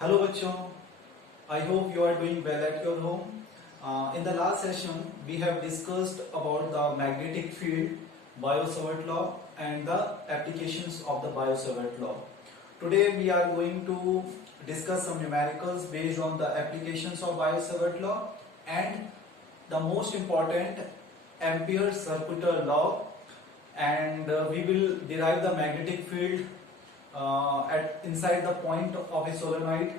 Hello बच्चों, I hope you are doing well at your home. In the last session, we have discussed about the magnetic field, Biot-Savart law and the applications of the Biot-Savart law. Today we are going to discuss some numericals based on the applications of Biot-Savart law and the most important Ampere's circular law, and we will derive the magnetic field inside the point of a solenoid,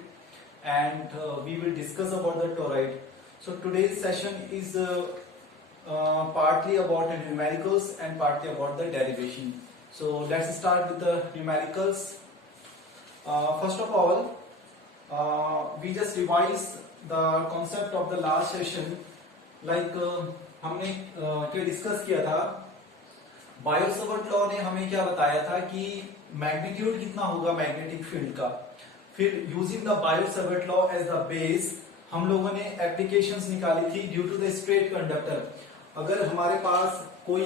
and we will discuss about the toroid. So today's session is partly about the numericals and partly about the derivation. So let's start with the numericals. First of all, we just revise the concept of the last session. Like हमने क्या discuss किया था, Biot-Savart law ने हमें क्या बताया था कि मैग्नीट्यूड कितना होगा मैग्नेटिक फील्ड का. फिर using the Biot Savart law as the base हम लोगों ने एप्लीकेशंस निकाली थी due to the straight conductor. अगर हमारे पास कोई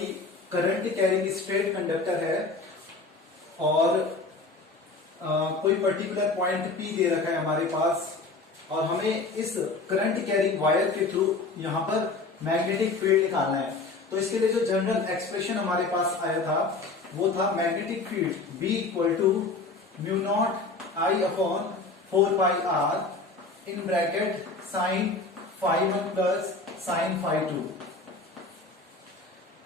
करंट कैरिंग स्ट्रेट कंडक्टर है और कोई पर्टिकुलर पॉइंट P दे रखा है हमारे पास, और हमें इस करंट कैरिंग वायर के थ्रू यहाँ पर मैग्नेटिक फील्ड निकालना है, तो इसके लिए जो जनरल एक्सप्रेशन हमारे पास आया था वो था magnetic field B equal to mu naught I upon 4πr in bracket sine phi 1 plus sine phi 2.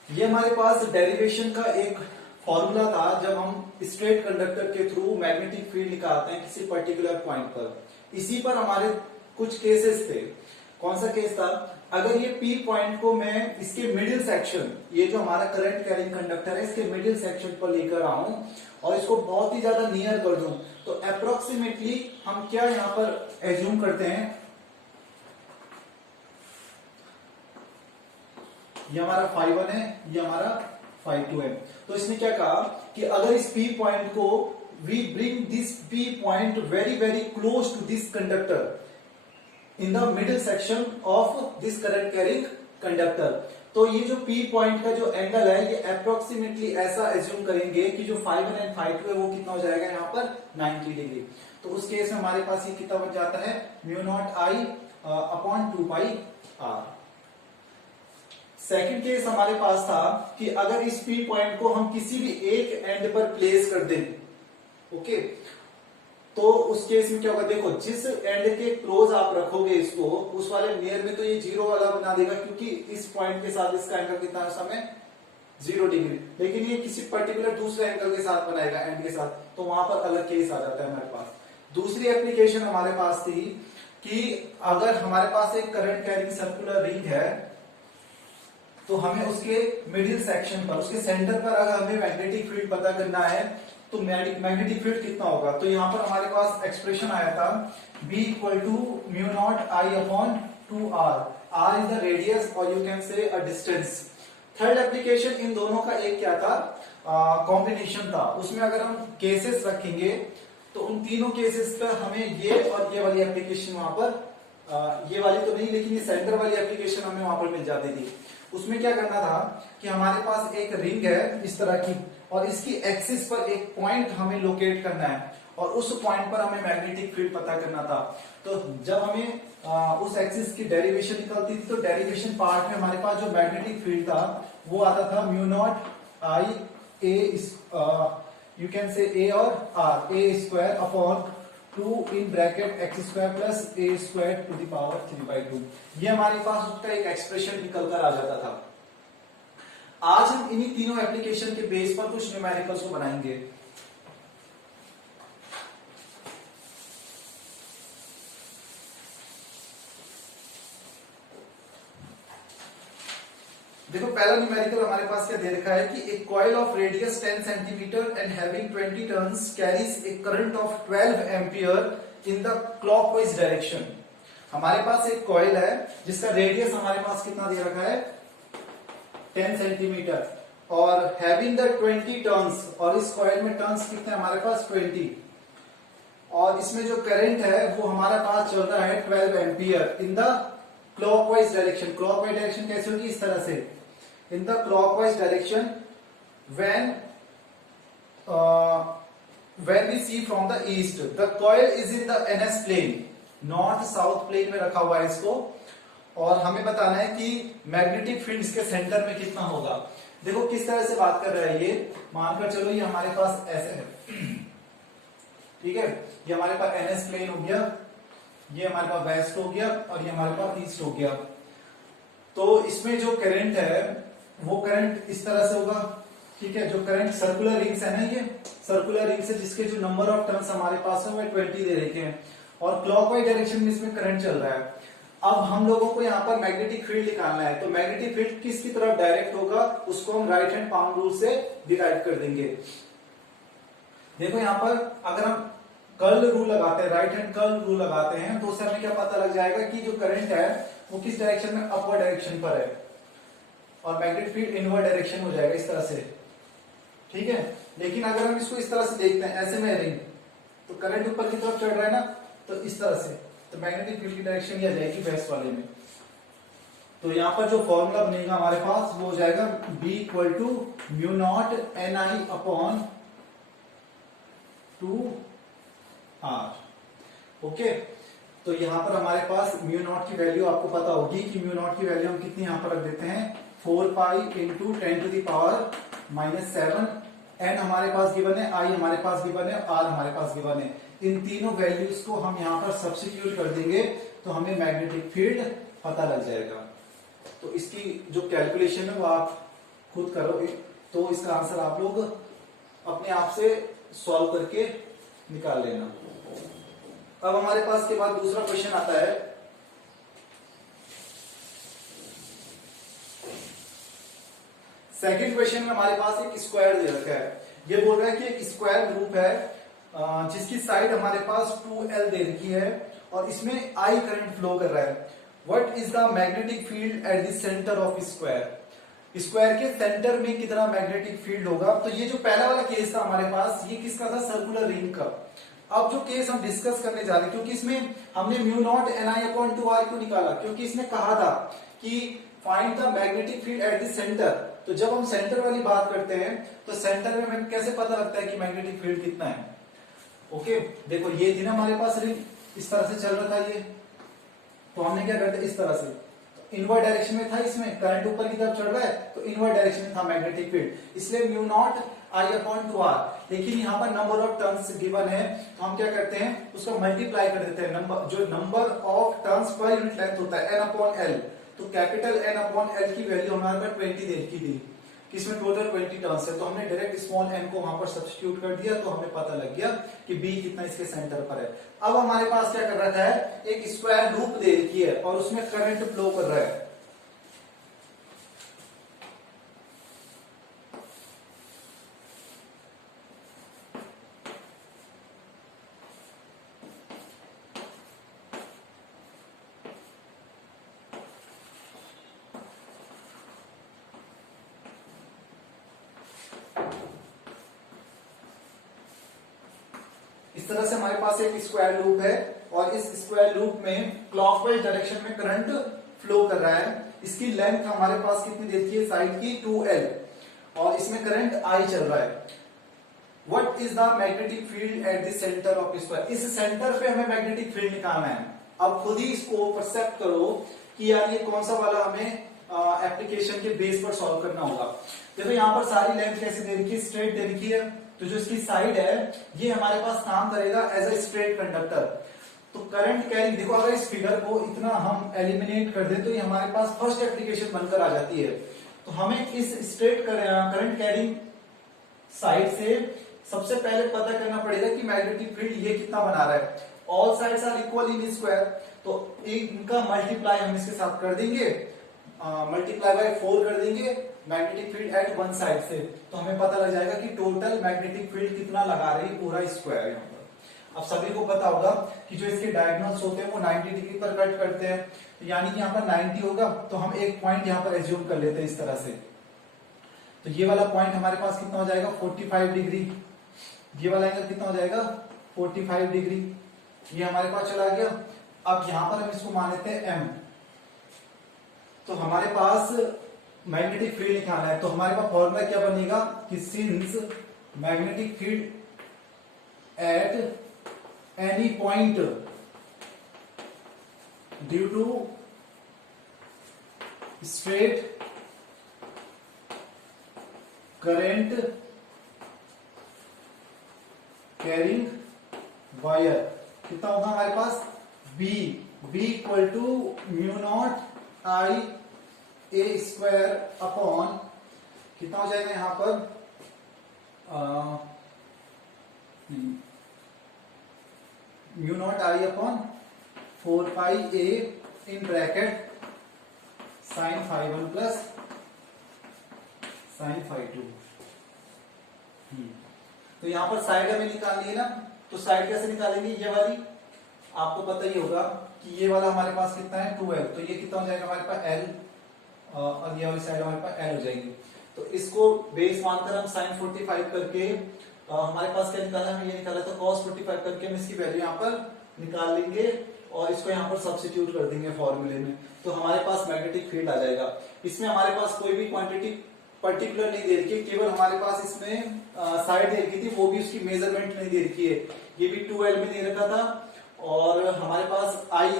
ये हमारे पास डेरिवेशन का एक फॉर्मूला था जब हम स्ट्रेट कंडक्टर के थ्रू मैग्नेटिक फील्ड निकालते हैं किसी पर्टिकुलर पॉइंट पर. इसी पर हमारे कुछ केसेस थे. कौन सा केस था? अगर ये P पॉइंट को मैं इसके मिडिल सेक्शन, ये जो हमारा करंट कैरिंग कंडक्टर है, इसके मिडिल सेक्शन पर लेकर आऊं और इसको बहुत ही ज्यादा नियर कर दूं, तो अप्रोक्सीमेटली हम क्या यहां पर एज्यूम करते हैं, ये हमारा फाई 1 है, ये हमारा फाई 2 है. तो इसने क्या कहा कि अगर इस P पॉइंट को we bring this P point very very close to this conductor in the middle section of this current carrying conductor, तो ये जो P पॉइंट का जो एंगल है ये अप्रोक्सीमेटली ऐसा एज्यूम करेंगे कि जो फाई 1 एंड फाई 2 है वो कितना हो जाएगा यहाँ पर 90 डिग्री. तो उस केस में हमारे पास ये कितना बच जाता है, mu naught I upon 2πr. Second case हमारे पास था कि अगर इस P पॉइंट को हम किसी भी एक एंड पर प्लेस कर दें, ओके, तो उस केस में क्या होगा, देखो जिस एंड के क्लोज आप रखोगे इसको, उस वाले नियर में तो ये जीरो वाला बना देगा क्योंकि इस पॉइंट के साथ इसका एंगल कितना है समय 0 डिग्री. लेकिन ये किसी पर्टिकुलर दूसरे एंगल के साथ बनाएगा एंड के साथ, तो वहां पर अलग केस आ जाता है हमारे पास. दूसरी एप्लीकेशन हमारे पास थी कि अगर हमारे पास एक करंट कैरिंग सर्कुलर रिंग है, तो हमें उसके मिडिल सेक्शन पर, उसके सेंटर पर अगर हमें मैग्नेटिक फील्ड पता करना है तो मैग्नेटिक फील्ड कितना होगा. तो यहां पर हमारे पास एक्सप्रेशन आया था B equal to mu naught I upon 2r. R is the radius और you can say a distance. Third application इन दोनों का एक क्या था, कॉम्बिनेशन था. उसमें अगर हम केसेस रखेंगे तो उन तीनों केसेस पर हमें ये और ये वाली एप्लीकेशन वहां पर, ये वाली तो नहीं लेकिन ये सेंटर वाली एप्लीकेशन हमें वहां पर मिल जाती थी. उसमें क्या करना था कि हमारे पास एक रिंग है इस तरह की, और इसकी एक्सिस पर एक पॉइंट हमें लोकेट करना है और उस पॉइंट पर हमें मैग्नेटिक फील्ड पता करना था. तो जब हमें उस एक्सिस की डेरिवेशन निकलती थी तो डेरिवेशन पार्ट में हमारे पास जो मैग्नेटिक फील्ड था वो आता था mu naught I a, you can say a और r, a square upon 2 in bracket x square plus a square to the power 3/2. ये हमारे पास उसका एक एक्सप्रेशन निकल कर आ जाता था. आज हम इन्हीं तीनों एप्लीकेशन के बेस पर कुछ न्यूमेरिकल्स को बनाएंगे. देखो पहला न्यूमेरिकल हमारे पास क्या दे रखा है कि एक coil of radius 10 centimetre and having 20 turns carries A current of 12 ampere in the clockwise direction. हमारे पास एक कॉइल है जिसका रेडियस हमारे पास कितना दे रखा है 10 सेंटीमीटर और हैविंग द 20 टर्न्स, और इस कॉइल में टर्न्स कितने हमारे पास 20, और इसमें जो करंट है वो हमारे पास चल रहा है 12 ampere in the clockwise direction. Clockwise direction कैसे होगी, इस तरह से, in the clockwise direction when when we see from the east, the coil is in the NS plane, north south plane में रखा हुआ है इसको, और हमें बताना है कि मैग्नेटिक फील्ड इसके सेंटर में कितना होगा। देखो किस तरह से बात कर रहा है ये, मानकर चलो ये हमारे पास ऐसे है, ठीक है, ये हमारे पास NS प्लेन हो गया, ये हमारे पास वेस्ट हो गया, और ये हमारे पास ईस्ट हो गया। तो इसमें जो करंट है वो करंट इस तरह से होगा, ठीक है, जो करंट सर्कुलर रिंग्स है ना, ये सर्कुलर रिंग्स है जिसके जो नंबर ऑफ टर्न्स हमारे पास है वो 20 दे रखे हैं, और क्लॉकवाइज डायरेक्शन में इसमें करंट चल रहा है। अब हम लोगों को यहाँ पर मैग्नेटिक फील्ड निकालना है, तो मैग्नेटिक फील्ड किसकी तरफ डायरेक्ट होगा उसको हम राइट हैंड पाम रूल से डिराइव कर देंगे। देखो यहाँ पर अगर हम कर्ल रूल लगाते हैं, राइट हैंड कर्ल रूल लगाते हैं, तो उससे हमें क्या पता लग जाएगा कि जो करंट है वो किस डायरेक्शन में, अपवर्ड डायरेक्शन पर है, और मैग्नेटिक फील्ड इनवर्ड डायरेक्शन हो जाएगा इस तरह से, ठीक है। लेकिन अगर हम इसको इस तरह से देखते हैं, ऐसे में रिंग, तो करंट ऊपर की तरफ चढ़ रहा है ना, तो इस तरह से, तो मैग्नेटिक फील्ड की डायरेक्शन ये आ जाएगी वेस्ट वाले में। तो यहाँ पर जो फॉर्मूला बनेगा हमारे पास वो हो जाएगा B equal to mu naught NI upon 2R। Okay, तो यहाँ पर हमारे पास म्यू नॉट की वैल्यू आपको पता होगी कि म्यू नॉट की वैल्यू हम कितनी यहाँ पर रख देते हैं, 4 pi into 10 to the power -7। n हमारे पास गिवन है, I हमारे पास गिवन है, R हमारे पास गिवन है। इन तीनों वैल्यूज को हम यहाँ पर सब्स्टिट्यूट कर देंगे तो हमें मैग्नेटिक फील्ड पता लग जाएगा। तो इसकी जो कैलकुलेशन है वो आप खुद करोगे, तो इसका आंसर आप लोग अपने आप से सॉल्व करके निकाल लेना। अब हमारे पास के बाद दूसरा क्वेश्चन आता है, सेकंड क्वेश्चन में हमारे पास एक स्क्वायर दे रखा है। ये बोल रहा है कि एक स्क्वायर ग्रुप है जिसकी साइड हमारे पास 2L दे रखी है और इसमें I करंट फ्लो कर रहा है। What is the magnetic field at the centre of square. Square के सेंटर में कितना मैग्नेटिक फील्ड होगा। तो ये जो पहला वाला केस था हमारे पास, ये किसका था, सर्कुलर रिंग का। अब जो केस हम डिस्कस करने जा रहे हैं, क्योंकि इसमें हमने mu naught NI upon 2R क्यों निकाला, क्योंकि इसने कहा था कि find the magnetic field at the centre. तो जब हम सेंटर वाली बात करते हैं तो सेंटर में हमें कैसे पता लगता है कि मैग्नेटिक फील्ड कितना है। ओके, देखो ये थी ना हमारे पास रिंग, इस तरह से चल रहा था ये, तो हमने क्या करते इस तरह से, इनवर्ड डायरेक्शन में था, इसमें करंट ऊपर की तरफ चढ़ रहा है तो इनवर्ड डायरेक्शन में था मैग्नेटिक फील्ड, इसलिए mu naught I upon 2R। लेकिन यहाँ पर नंबर ऑफ टर्न्स गिवन है तो हम क्या करते हैं उसको मल्टीप्लाई कर देते हैं, नंबर जो number of turns per unit length होता है N अपॉन L। तो कैपिटल N अपॉन L की वैल्यू हमारे पास 20 दे रखी थी, इसमें टोटल 20 टर्न्स है, तो हमने डायरेक्ट स्मॉल n को वहां पर सब्स्टिट्यूट कर दिया, तो हमें पता लग गया कि B कितना इसके सेंटर पर है। अब हमारे पास क्या कर रखा है, एक स्क्वायर लूप दे रखी है और उसमें करंट फ्लो कर रहा है। इस तरह से हमारे पास एक स्क्वायर लूप है और इस स्क्वायर लूप में क्लॉकवाइज डायरेक्शन में करंट फ्लो कर रहा है। इसकी लेंथ हमारे पास कितनी देती है, साइड की 2L, और इसमें करंट I चल रहा है। What is the magnetic field at the centre of square. इस सेंटर पे हमें मैग्नेटिक फील्ड निकालना है। अब खुद ही इसको परसेप्ट करो कि यार ये कौन सा वाला हमें एप्लीकेशन के बेस पर सॉल्व करना होगा। देखो यहाँ पर सारी लेंथ कैसे दे रखी है, स्ट्रेट दे रखी है, तो जो इसकी साइड है ये हमारे पास काम करेगा एज अ स्ट्रेट कंडक्टर। तो करंट कैरिंग, देखो अगर इस फिगर को इतना हम एलिमिनेट कर दें तो ये हमारे पास फर्स्ट एप्लीकेशन बनकर आ जाती है। तो हमें इस स्ट्रेट करंट कैरिंग साइड से सबसे पहले पता करना पड़ेगा कि मैग्नेटिक फील्ड ये कितना बना रहा है। All sides are equal in square, तो इनका मल्टीप्लाई हम इसके साथ कर देंगे, मल्टीप्लाई बाय 4 कर देंगे magnetic field eight one side से, तो हमें पता लग जाएगा कि टोटल मैग्नेटिक फील्ड कितना लगा रही है पूरा स्क्वायर। यहाँ पर अब सभी को पता होगा कि जो इसके डायगोनल्स होते हैं वो 90 डिग्री पर कट करते हैं, तो यानी कि यहाँ पर 90 होगा, तो हम एक पॉइंट यहाँ पर एज्यूम कर लेते हैं इस तरह से। तो ये वाला पॉइंट हमारे पास कितना हो जाएगा, 45 डिग्री। ये वाला एंगल कितना हो जाएगा, 45 डिग्री। ये हमारे पास चला गया। अब यहाँ पर हम इसको मान लेते हैं M। तो हमारे पास मैग्नेटिक फील्ड निकालना है, तो हमारे पास फॉर्मूला क्या बनेगा कि since magnetic field at any point due to straight current carrying wire, कितना होगा हमारे पास B equal to mu naught I A square upon कितना हो जाएगा यहां पर mu naught I upon 4 pi A in bracket sine phi one plus sine phi two. तो यहां पर साइड हमें निकालनी है ना, तो साइड कैसे निकालेंगे, ये वाली आपको पता ही होगा कि ये वाला हमारे पास कितना है 2l, तो ये कितना हो जाएगा हमारे पास l और ये वाली साइड हमारे पास l हो जाएगी। तो इसको बेस मानकर हम sin 45 करके हमारे पास क्या निकाला, हमें ये निकाला था cos 45 करके हम इसकी वैल्यू यहाँ पर निकाल लेंगे और इसको यहाँ पर सब्स्टिट्यूट कर देंगे फॉर्मूले में, तो हमारे पास मैग्नेटिक फील्ड आ जाएगा। इसमें हमारे पास कोई भी क्वांटिटी पर्टिकुलर नहीं दे रखी है, केवल हमारे पास इसमें साइड दे रखी थी, वो भी उसकी मेजरमेंट नहीं दे रखी है, ये भी 2l में दे रखा था और हमारे पास I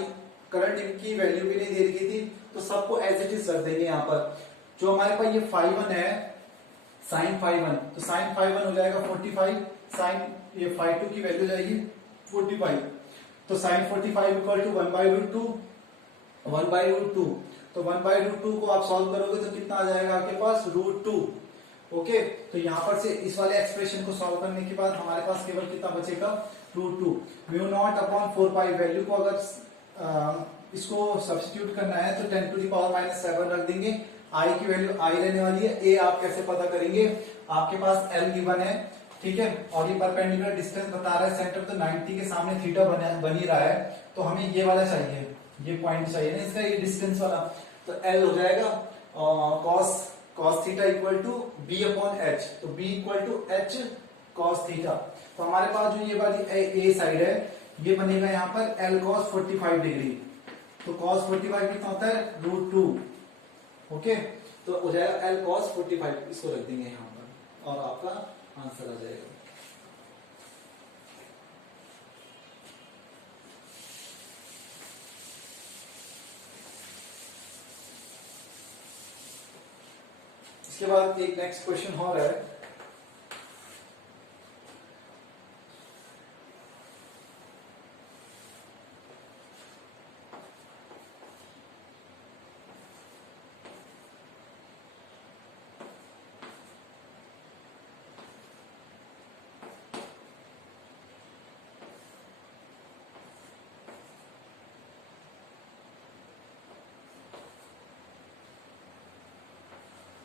करंट की वैल्यू भी नहीं दे रखी थी, तो सबको एज इट इज रख देंगे यहाँ पर। जो हमारे पास ये फाई वन है साइन फाई वन, तो साइन फाई वन हो जाएगा 45, साइन ये फाई टू की वैल्यू जाएगी 45, तो साइन 45 इक्वल टू 1/√2, 1/√2, तो 1/√2 को आप सॉल्व करोगे तो कितना आ जाएगा आपके पास √2। ओके, तो यहां पर से इस वाले एक्सप्रेशन को सॉल्व करने के बाद हमारे पास केवल कितना बचेगा √2। Mu naught upon 4 pi value को अगर इसको सब्स्टिट्यूट करना है तो 10⁻⁻7 रख देंगे, आई की वैल्यू आई रहने वाली है, ए आप कैसे पता करेंगे, आपके पास एल गिवन है, ठीक है, और ये परपेंडिकुलर डिस्टेंस बता रहा है सेंटर, तो 90 के सामने थीटा बन ही रहा है, तो हमें ये वाला चाहिए, ये पॉइंट चाहिए ना इसका, ये डिस्टेंस वाला, तो एल हो जाएगा cos theta equal to B upon H, तो B equal to H cos theta. तो हमारे पास जो ये वाली ए साइड है ये बनेगा यहाँ पर एल cos 45 डिग्री, तो cos 45 कितना होता है √2। ओके, तो हो जाएगा एल cos 45, इसको रख देंगे यहाँ पर और आपका आंसर आ जाएगा। इसके बाद एक नेक्स्ट क्वेश्चन हो रहा है,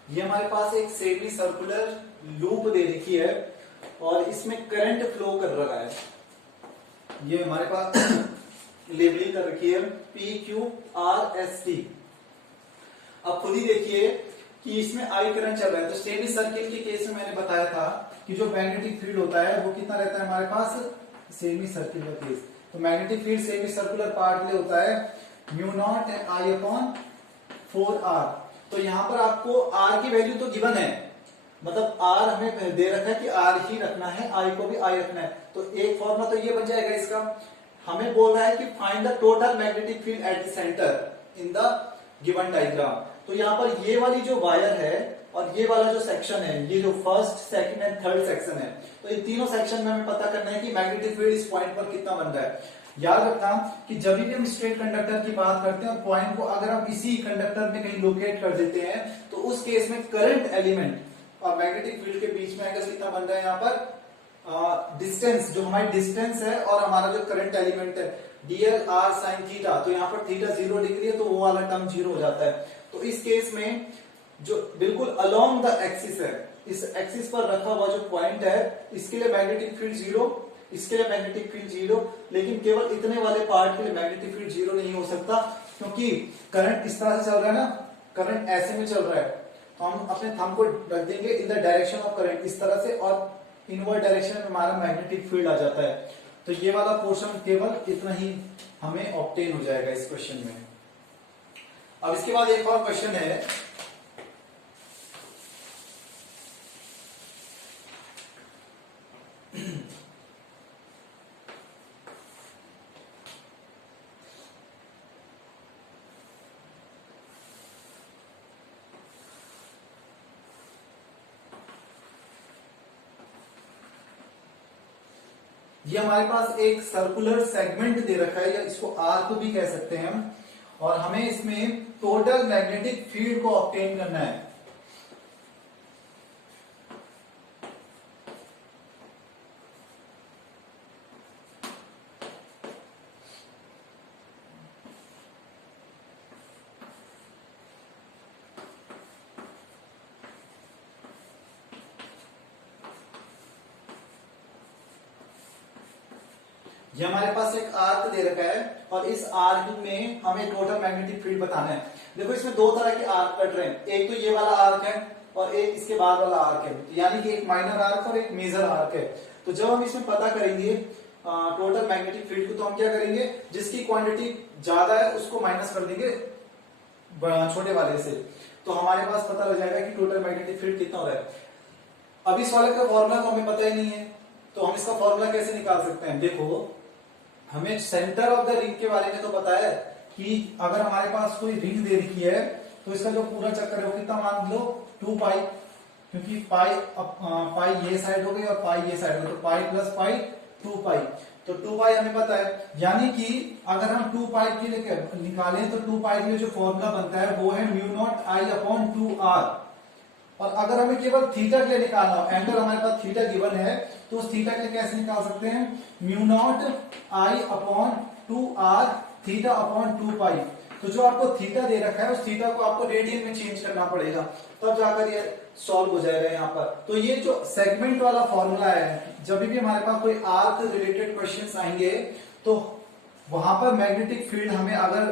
ये हमारे पास एक सेमी सर्कुलर लूप दे रखी है और इसमें करंट फ्लो कर रहा है, ये हमारे पास लेबलिंग कर रखी है PQRST। अब खुद ही देखिए कि इसमें आई करंट चल रहा है, तो सेमी सर्किल के केस में मैंने बताया था कि जो मैग्नेटिक फील्ड होता है वो कितना रहता है हमारे पास सेमी सर्किल का केस, तो magnetic field semi circular part में होता है mu naught I upon 4r। तो यहां पर आपको r की वैल्यू तो गिवन है, मतलब r हमें दे रखा है कि r ही रखना है, i को भी i रखना है, तो एक फॉर्मूला तो ये बन जाएगा इसका। हमें बोल रहा है कि find the total magnetic field at the centre in the given diagram. तो यहाँ पर ये वाली जो वायर है और ये वाला जो सेक्शन है, ये जो first second and third section है, तो इन तीनों सेक्शन में हमें पता करना है कि मैग्नेटिक फील्ड इस पॉइंट पर कितना बन रहा है। याद रखना कि जब भी हम स्ट्रेट कंडक्टर की बात करते हैं और पॉइंट को अगर हम इसी कंडक्टर में कहीं लोकेट कर देते हैं तो उस केस में करंट एलिमेंट और मैग्नेटिक फील्ड के बीच में एंगल कितना बन रहा है यहाँ पर डिस्टेंस, जो हमारी डिस्टेंस है और हमारा जो करंट एलिमेंट है dl r sin थीटा, तो यहाँ पर थीटा 0 डिग्री है तो वो वाला टर्म 0 हो जाता है। तो इस केस में जो बिल्कुल अलोंग द एक्सिस है, इस एक्सिस पर रखा हुआ जो पॉइंट है इसके लिए मैग्नेटिक फील्ड 0, इसके लिए मैग्नेटिक फील्ड 0, लेकिन केवल इतने वाले पार्ट के लिए मैग्नेटिक फील्ड 0 नहीं हो सकता क्योंकि करंट इस तरह से चल रहा है ना, करंट ऐसे में चल रहा है, तो हम अपने थंब को रख देंगे in the direction of current इस तरह से और इनवर्ड डायरेक्शन में हमारा मैग्नेटिक फील्ड आ जाता है। तो ये वाला पोर्शन केवल इतना ही हमें ऑब्टेन हो जाएगा इस क्वेश्चन में। अब इसके बाद एक और क्वेश्चन है, ये हमारे पास एक सर्कुलर सेगमेंट दे रखा है, या इसको आर्क भी कह सकते हैं हम, और हमें इसमें टोटल मैग्नेटिक फील्ड को ऑब्टेन करना है। ये हमारे पास एक आर्क दे रखा है, और इस आर्क में हमें टोटल मैग्नेटिक फील्ड बताना है। देखो इसमें दो तरह के आर्क कट रहे हैं, एक तो ये वाला आर्क है और एक इसके बाद वाला आर्क है, यानी कि एक माइनर आर्क और एक मेजर आर्क है। तो जब हम इसमें पता करेंगे टोटल मैग्नेटिक फील्ड को, तो हम क्या करेंगे, जिसकी क्वांटिटी ज्यादा है उसको माइनस कर देंगे छोटे वाले से, तो हमारे पास पता लग जाएगा कि टोटल मैग्नेटिक फील्ड कितना हो रहा है। अब इस वाले का फॉर्मूला तो हमें पता ही नहीं है, तो हम इसका फॉर्मूला कैसे निकाल सकते हैं। देखो हमें सेंटर ऑफ द रिंग के बारे में तो पता है कि अगर हमारे पास कोई रिंग दे रखी है तो इसका जो पूरा चक्कर है वो कितना मान लो 2 पाई, क्योंकि पाई ये साइड हो गई और पाई ये साइड हो गई, तो पाई प्लस पाई 2 पाई, तो 2 पाई हमें पता है। यानी कि अगर हम 2 पाई के लिए निकालें तो 2 पाई के लिए जो फॉर्मूला बनता है वो है mu naught I upon 2r। और अगर हमें केवल थीटा के लिए निकालना हो, एंगल हमारे पास थीटा गिवन है, तो उस थीटा के लिए कैसे निकाल सकते हैं, mu naught I upon 2r theta upon 2 पाई। तो जो आपको थीटा दे रखा है उस थीटा को आपको रेडियन में चेंज करना पड़ेगा, तब जाकर ये सॉल्व हो जाएगा यहाँ पर। तो ये जो सेगमेंट वाला फॉर्मूला है, जब भी हमारे पास कोई आर्क रिलेटेड क्वेश्चंस आएंगे तो वहां पर मैग्नेटिक फील्ड हमें अगर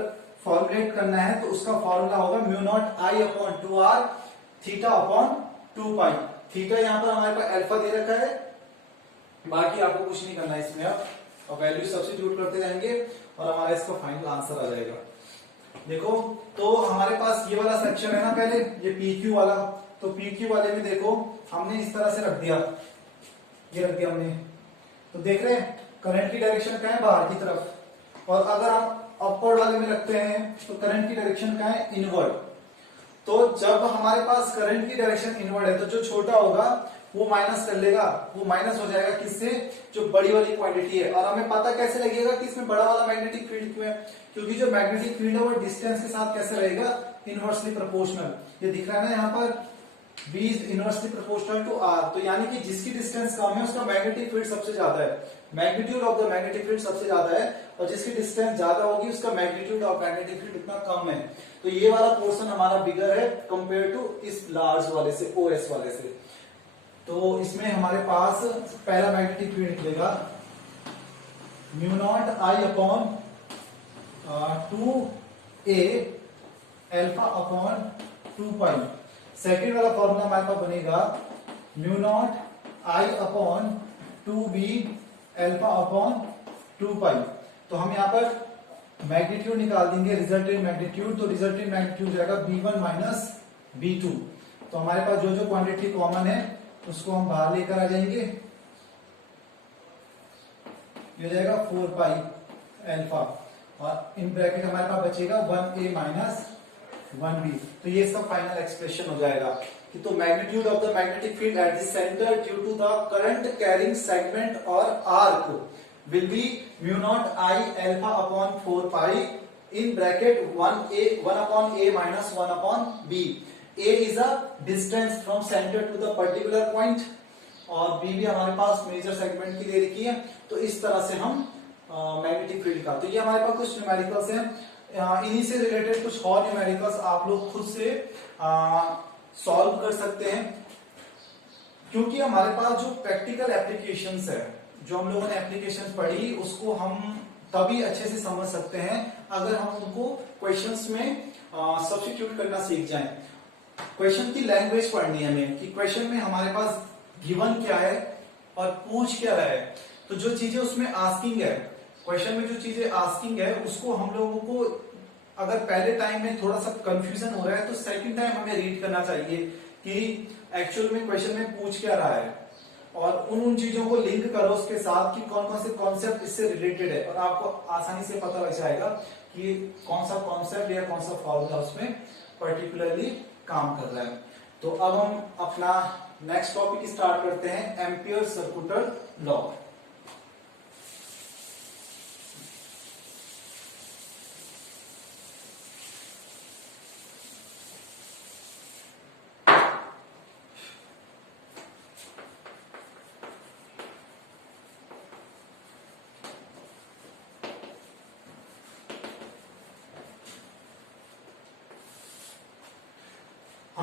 फॉर्मुलेट करना है तो उसका फॉर्मूला होगा mu naught I upon 2r theta upon 2 pi. Theta यहाँ पर हमारे पास अल्फा दे रखा है, बाकी आपको कुछ नहीं करना है इसमें, अब वैल्यू सब्स्टिट्यूट करते रहेंगे और हमारा इसका फाइनल आंसर आ जाएगा। देखो तो हमारे पास ये वाला सेक्शन है ना, पहले ये PQ वाला, तो PQ वाले में देखो हमने इस तरह से रख दिया, ये रख दिया हमने, तो देख रहे हैं करंट की डायरेक्शन क्या है, बाहर की तरफ, और अगर हम अपवर्ड वाले में रखते हैं तो करंट की डायरेक्शन क्या है, इनवर्ड। तो जब हमारे पास करंट की डायरेक्शन इनवर्ड है तो जो छोटा होगा वो माइनस कर लेगा, वो माइनस हो जाएगा किससे, जो बड़ी वाली क्वांटिटी है। और हमें पता कैसे लगेगा कि इसमें बड़ा वाला मैग्नेटिक फील्ड क्यों है, क्योंकि जो मैग्नेटिक फील्ड है वो डिस्टेंस के साथ कैसे रहेगा, इनवर्सली प्रोपोर्शनल। ये दिख रहा है ना यहाँ पर, V is inversely proportional to R, तो यानी कि जिसकी डिस्टेंस कम है उसका मैग्नेटिक फील्ड सबसे ज्यादा है, magnitude of the magnetic field सबसे ज्यादा है, और जिसकी डिस्टेंस ज्यादा होगी उसका मैग्नीट्यूड ऑफ मैग्नेटिक फील्ड उतना कम है। तो ये वाला पोर्शन हमारा बिगर है कंपेयर टू इस लार्ज वाले से, OS वाले से। तो इसमें हमारे पास पहला मैग्नेटिक फील्ड निकलेगा mu naught I upon 2a alpha upon 2 pi. Second वाला फॉर्मूला हमारे पास बनेगा mu naught I upon 2b alpha upon 2 पाई। तो हम यहाँ पर मैग्नीट्यूड निकाल देंगे, रिजल्टेंट मैग्नीट्यूड, तो रिजल्टेंट मैग्नीट्यूड जाएगा b1 माइनस b2। तो हमारे पास जो जो क्वांटिटी कॉमन है उसको हम बाहर लेकर आ जाएंगे, ये हो जाएगा 4 पाई अल्फा, और इन ब्रैकेट हमारे पास बचेगा 1a माइनस 1b। तो ये सब फाइनल एक्सप्रेशन हो जाएगा कि तो magnitude of the magnetic field at the centre due to the current carrying segment और arc will be mu naught I alpha upon 4 pi in bracket 1 upon a minus 1 upon b। a is a distance from centre to the particular point, और b भी हमारे पास major segment की दे रखी है। तो इस तरह से हम मैग्नेटिक फील्ड का, तो ये हमारे पास कुछ न्यूमेरिकल्स हैं, इन्हीं से रिलेटेड कुछ और न्यूमेरिकल्स आप लोग खुद से सॉल्व कर सकते हैं, क्योंकि हमारे पास जो प्रैक्टिकल एप्लीकेशंस है, जो हम लोगों ने एप्लीकेशंस पढ़ी, उसको हम तभी अच्छे से समझ सकते हैं अगर हम उनको क्वेश्चंस में सब्स्टिट्यूट करना सीख जाएं। क्वेश्चन की लैंग्वेज पढ़नी है हमें कि क्वेश्चन में हमारे पास गिवन क्या है और पूछ क्या रहा है। तो जो चीजें उसमें आस्किंग है, क्वेश्चन में जो चीजें आस्किंग है, उसको हम लोगों को अगर पहले टाइम में थोड़ा सा कंफ्यूजन हो रहा है तो सेकंड टाइम हमें रीड करना चाहिए कि एक्चुअल में क्वेश्चन में पूछ क्या रहा है, और उन चीजों को लिंक करो उसके साथ कि कौन कौन से कॉन्सेप्ट इससे रिलेटेड है, और आपको आसानी से पता लग जाएगा कि कौन सा कॉन्सेप्ट या कौन सा फॉर्मूला उसमें पर्टिकुलरली काम कर रहा है। तो अब हम अपना नेक्स्ट टॉपिक स्टार्ट करते हैं, एम्पियर सर्कुलर लॉ।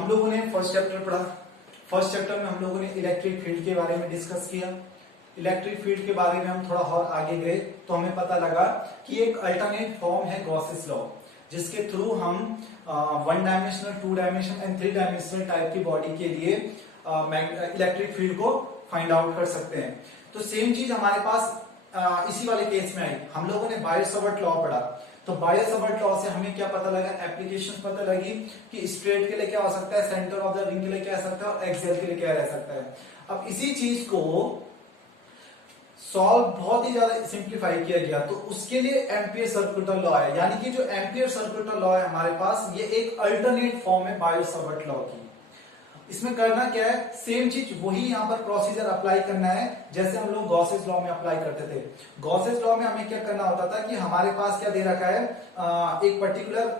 हम लोगों ने फर्स्ट चैप्टर पढ़ा। फर्स्ट चैप्टर में हम लोगों ने इलेक्ट्रिक फील्ड के बारे में डिस्कस किया। इलेक्ट्रिक फील्ड के बारे में हम थोड़ा और आगे गए तो हमें पता लगा कि एक अल्टरनेट फॉर्म है गॉसेस लॉ, जिसके थ्रू हम 1 dimensional, 2 dimensional and 3 dimensional type की बॉडी के लिए इलेक्ट्रिक फील्ड को फाइंड आउट कर सकते हैं। तो सेम चीज हमारे पास इसी वाले केस में आई। हम लोगों ने बायो-सावर्ट लॉ पढ़ा, तो बायो-सावर्ट लॉ से हमें क्या पता लगा, एप्लीकेशन पता लगी कि स्ट्रेट के लिए क्या हो सकता है, सेंटर ऑफ द रिंग के लिए क्या हो सकता है और एक्सियल के लिए क्या रह सकता है। अब इसी चीज को सॉल्व बहुत ही ज्यादा सिंप्लीफाई किया गया, तो उसके लिए एम्पियर सर्कुलर लॉ है। यानी कि जो एम्पियर सर्कुलर लॉ है हमारे पास, ये एक अल्टरनेट फॉर्म है बायो-सावर्ट लॉ की। इसमें करना क्या है, सेम चीज वही यहाँ पर प्रोसीजर अप्लाई करना है जैसे हम लोग गॉसेस लॉ में अप्लाई करते थे। गॉसेस लॉ में हमें क्या करना होता था कि हमारे पास क्या दे रखा है, एक पर्टिकुलर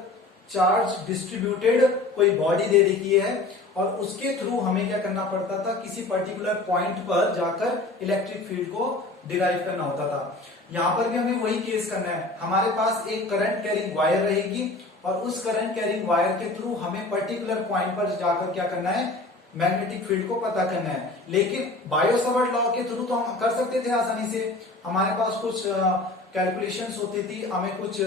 चार्ज डिस्ट्रीब्यूटेड कोई बॉडी दे रखी है और उसके थ्रू हमें क्या करना पड़ता था, किसी पर्टिकुलर पॉइंट पर जाकर इलेक्ट्रिक फील्ड को डिराइव करना होता था। यहाँ पर भी हमें वही केस करना है। हमारे पास एक करंट कैरिंग वायर रहेगी और उस करंट कैरिंग वायर के थ्रू हमें पर्टिकुलर पॉइंट पर जाकर क्या करना है, मैग्नेटिक फील्ड को पता करना है। लेकिन बायो-सावर्ट लॉ के थ्रू तो हम कर सकते थे आसानी से। हमारे पास कुछ कैलकुलेशंस होती थी, हमें कुछ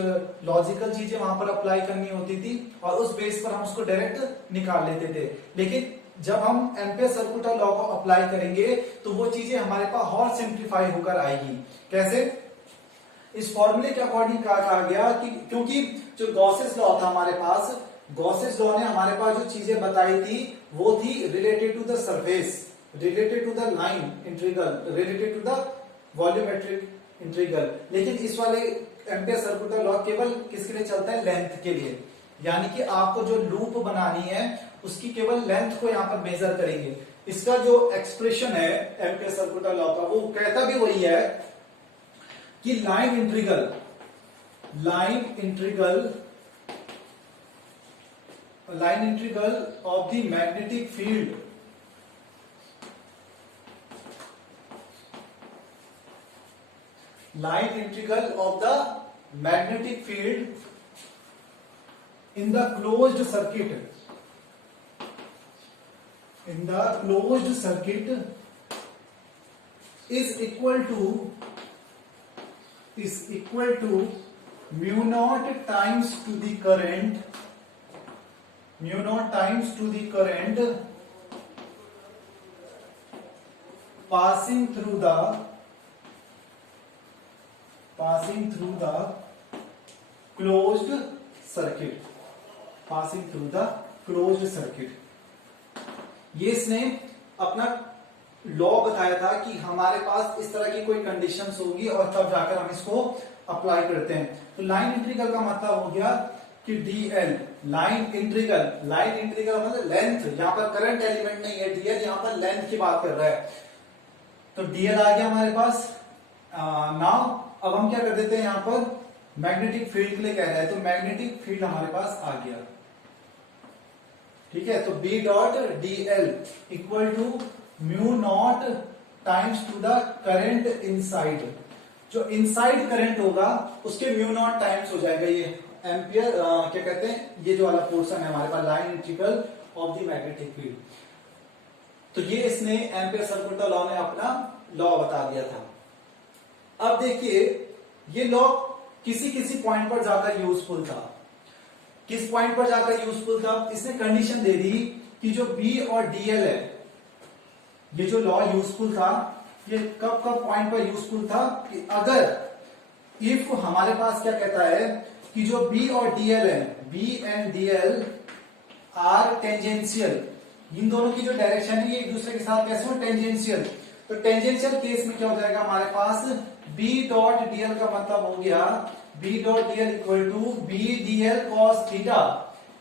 लॉजिकल चीजें वहां पर अप्लाई करनी होती थी और उस बेस पर हम उसको डायरेक्ट निकाल लेते थे। लेकिन जब हम एम्पियर सर्कुलर लॉ को अप्लाई करेंगे तो वो चीजें हमारे पास और सिंप्लीफाई होकर आएगी। कैसे, इस फॉर्मूले के अकॉर्डिंग कहा गया कि क्योंकि जो गॉसेस लॉ था हमारे पास, गॉसेस लॉ ने हमारे पास जो चीजें बताई थी वो थी related to the surface, related to the line integral, related to the volumetric integral. लेकिन इस वाले एम्पियर सर्कुलर लॉ केवल किसके लिए चलता है, लेंथ के लिए। यानी कि आपको जो लूप बनानी है उसकी केवल लेंथ को यहाँ पर मेजर करेंगे। इसका जो एक्सप्रेशन है एम्पियर सर्कुलर लॉ का, वो कहता भी वही है कि line integral of the magnetic field in the closed circuit is equal to mu naught times to the current passing through the closed circuit। ये इसने अपना लॉ बताया था कि हमारे पास इस तरह की कोई कंडीशंस होगी और तब जाकर हम इसको अप्लाई करते हैं। तो लाइन इंटीग्रल का मतलब हो गया कि dl, लाइन इंटीग्रल मतलब लेंथ, यहाँ पर करंट एलिमेंट नहीं है, dl यहाँ पर लेंथ की बात कर रहा है। तो dl आ गया हमारे पास। नाउ अब हम क्या कर देते हैं, यहाँ पर मैग्नेटिक फील्ड के लिए कह रहा है, तो मैग्नेटिक फील्ड हमारे पास आ गया। ठीक है, तो B dot dl equal to mu naught times to the current inside. जो इनसाइड करंट होगा उसके म्यू नॉट टाइम्स हो जाएगा ये एम्पियर, क्या कहते हैं, ये जो वाला पोर्शन है हमारे पास line integral of the magnetic field. तो ये इसने एम्पियर सर्कुलर लॉ में अपना लॉ बता दिया था। अब देखिए ये लॉ किसी पॉइंट पर जाकर यूजफुल था। किस पॉइंट पर जाकर यूजफुल था, इसने कंडीशन दे दी कि जो B और DL है, ये जो लॉ यूजफुल था, ये कब पॉइंट पर यूजफुल था कि अगर इफ हमारे पास क्या कहता है कि जो B और DL है, B and DL are tangential, इन दोनों की जो डायरेक्शन है ये एक दूसरे के साथ कैसे हो, टेंजेंशियल। तो टेंजेंशियल केस में क्या हो जाएगा हमारे पास, B डॉट DL का मतलब हो गया B dot DL equal to B DL cos theta.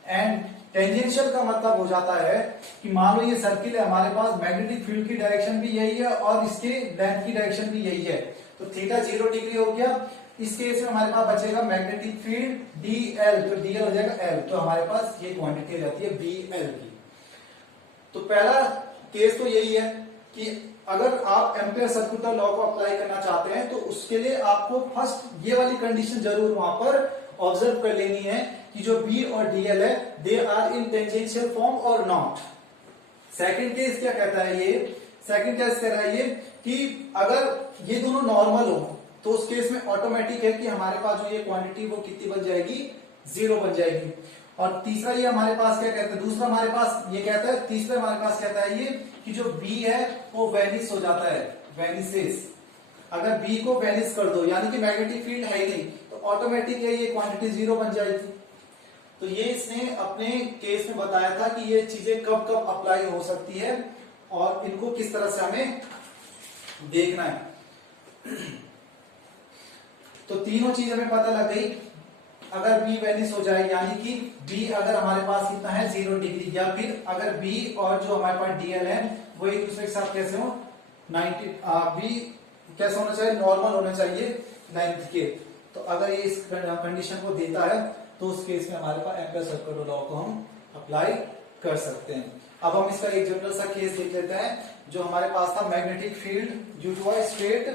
And tangential का मतलब हो जाता है कि मान लो ये सर्किल है, हमारे पास मैग्नेटिक फील्ड की डायरेक्शन भी यही है और इसके लेंथ की डायरेक्शन भी यही है, तो थीटा 0 डिग्री हो गया। इस केस में हमारे पास बचेगा मैग्नेटिक फील्ड DL, तो DL हो जाएगा L, तो हमारे पास ये क्वांटिटी आ जाती है BL की। तो पहला केस तो यही है कि अगर आप एम्पियर सर्कुलर लॉ को अप्लाई करना चाहते हैं तो उसके लिए आपको फर्स्ट ये वाली कंडीशन जरूर वहां पर ऑब्जर्व कर लेनी है कि जो बी और डीएल है they are in tangential form और नॉट। सेकंड केस क्या कहता है ये, सेकंड केस कह रहा है ये कि अगर ये दोनों नॉर्मल हो तो उस केस में ऑटोमेटिक है कि हमारे पास जो ये क्वांटिटी वो कितनी बन जाएगी, 0 बन जाएगी। और तीसरा ये हमारे पास क्या कहता है, दूसरा हमारे पास ये कहता है, तीसरा हमारे पास कहता है ये कि जो B है वो वेनिश हो जाता है, वेनिसेस। अगर B को वेनिश कर दो यानी कि मैग्नेटिक फील्ड है ही नहीं तो ऑटोमेटिक है ये क्वांटिटी 0 बन जाएगी। तो ये इसने अपने केस में बताया था कि ये चीजें कब कब अप्लाई हो सकती है और इनको किस तरह से हमें देखना है। तो तीनों चीज हमें पता लग गई। अगर B वेनिश हो जाए यानी कि B अगर हमारे पास कितना है 0 डिग्री, या फिर अगर B और जो हमारे पास DL है वो एक दूसरे के साथ कैसे हो 90, B कैसे होना चाहिए, नॉर्मल होना चाहिए लेंथ के। तो अगर ये इस कंडीशन को देता है तो उस केस में हमारे पास एम्पियर सर्कुलर लॉ को हम अप्लाई कर सकते हैं। अब हम इसका एक जनरल सा केस देख लेते हैं जो हमारे पास था, magnetic field due to a straight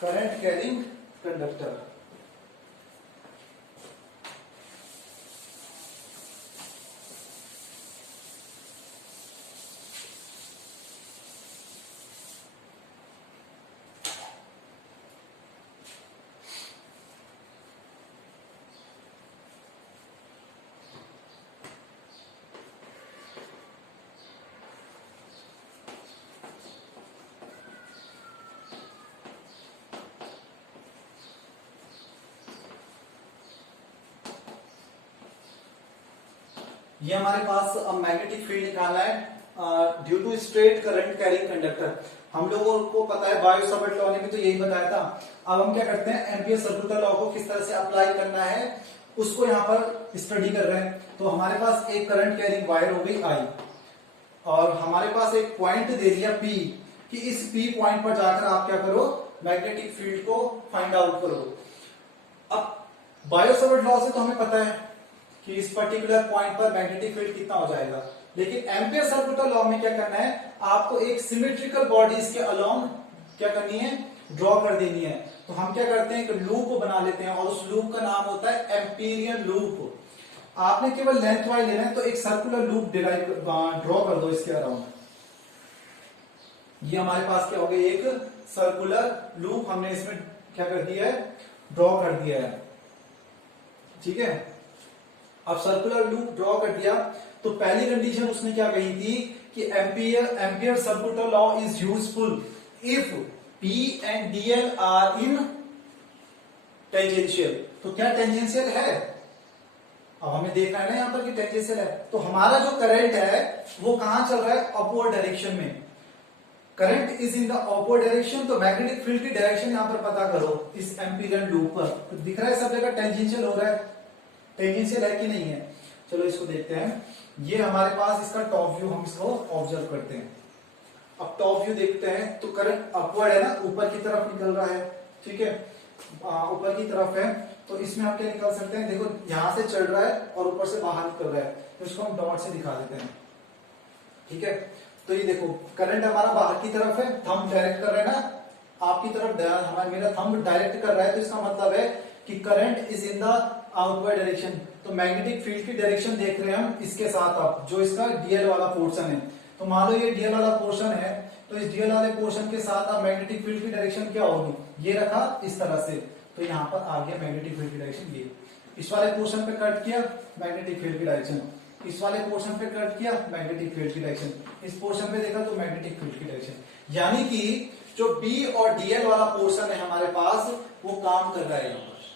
current carrying conductor. ये हमारे पास मैग्नेटिक फील्ड निकाला है due to straight current carrying conductor. हम लोगों को पता है बायो सावर्ट लॉ ने भी तो यही बताया था। अब हम क्या करते हैं, एम्पियर सर्कुलर लॉ को किस तरह से अप्लाई करना है उसको यहाँ पर स्टडी कर रहे हैं। तो हमारे पास एक करंट कैरिंग वायर हो गई आई और हमारे पास एक पॉइंट दे दिया P कि इस P पॉइंट पर जाकर आप क्या करो, मैग्नेटिक फील्ड को फाइंड आउट करो। अब बायो सावर्ट लॉ से तो हमें पता है कि इस पर्टिकुलर पॉइंट पर मैग्नेटिक फील्ड कितना हो जाएगा, लेकिन एम्पियर सर्कुलर लॉ में क्या करना है, आपको एक सिमेट्रिकल बॉडी इसके अलोंग क्या करनी है, ड्रॉ कर देनी है। तो हम क्या करते हैं, एक लूप बना लेते हैं और उस लूप का नाम होता है एम्पीरियन लूप। आपने केवल लेंथ वाइज लेना है तो एक सर्कुलर लूप ड्रॉ कर दो इसके अराउंड। ये हमारे पास क्या हो गया, एक सर्कुलर लूप हमने इसमें क्या कर दिया है, ड्रॉ कर दिया है। ठीक है, अब सर्कुलर लूप ड्रॉ कर दिया तो पहली कंडीशन उसने क्या कही थी कि Ampere circular law is useful if P and DL are in tangential. तो क्या टेंजेंशियल है, अब हमें देखना है ना यहां पर कि टेंजेंशियल है। तो हमारा जो करंट है वो कहां चल रहा है, अपवर्ड डायरेक्शन में। Current is in the upward direction, तो मैग्नेटिक फील्ड की डायरेक्शन यहां पर पता करो इस एम्पीरियन लूप पर। तो दिख रहा है सब जगह टेंजेंशियल हो रहा है, टेंजेंशियल है कि नहीं है। चलो इसको देखते हैं। ये हमारे पास इसका टॉप व्यू हम इसको ऑब्जर्व करते हैं। अब टॉप व्यू देखते हैं तो करंट अपवर्ड है ना, ऊपर की तरफ निकल रहा है। ठीक है, ऊपर की तरफ है तो इसमें हम क्या निकाल सकते हैं, देखो यहां से चढ़ रहा है और ऊपर से बाहर निकल रहा है, तो इसको हम डॉट से दिखा देते हैं। ठीक है, तो ये देखो करंट हमारा बाहर की तरफ है, थंब डायरेक्ट कर रहा है ना आपकी तरफ, हमारा मेरा थंब डायरेक्ट कर रहा है, तो इसका मतलब है कि current is in the outward direction. तो मैग्नेटिक फील्ड की डायरेक्शन देख रहे हैं हम इसके साथ, अब जो इसका डीएल वाला पोर्शन है। तो मान लो ये डीएल वाला पोर्शन है, तो इस डीएल वाले पोर्शन के साथ अब मैग्नेटिक फील्ड की डायरेक्शन क्या होगी, ये रखा इस तरह से, तो यहाँ पर आ गया मैग्नेटिक फील्ड की डायरेक्शन ये। इस वाले पोर्शन पे कट किया मैग्नेटिक फील्ड की डायरेक्शन, इस वाले पोर्शन पे कट किया मैग्नेटिक फील्ड की डायरेक्शन, इस पोर्शन पे देखा तो मैग्नेटिक फील्ड की डायरेक्शन। यानी कि जो बी और डीएल वाला पोर्शन है हमारे पास वो काम कर रहा है यहाँ पर।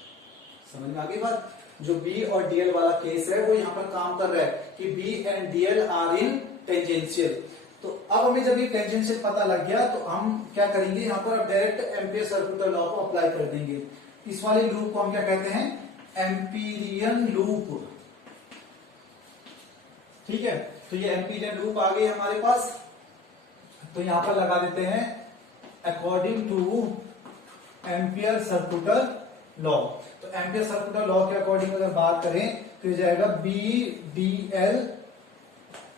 समझ में आ गई बात, जो बी और डीएल वाला केस है वो यहाँ पर काम कर रहा है कि B and DL are in tangential. तो अब हमें जब ये टेंजेंशियल पता लग गया तो हम क्या करेंगे, यहाँ पर अब डायरेक्ट एम्पियर सर्कुलर लॉ को अप्लाई कर देंगे। इस वाले लूप को हम क्या कहते हैं, एम्पीरियन लूप। ठीक है, तो ये एम्पीरियन लूप आ गई हमारे पास। तो यहां पर लगा देते हैं according to Ampere circular law. तो एम्पियर सर्कुलर लॉ के अकॉर्डिंग अगर बात करें तो ये जाएगा B D L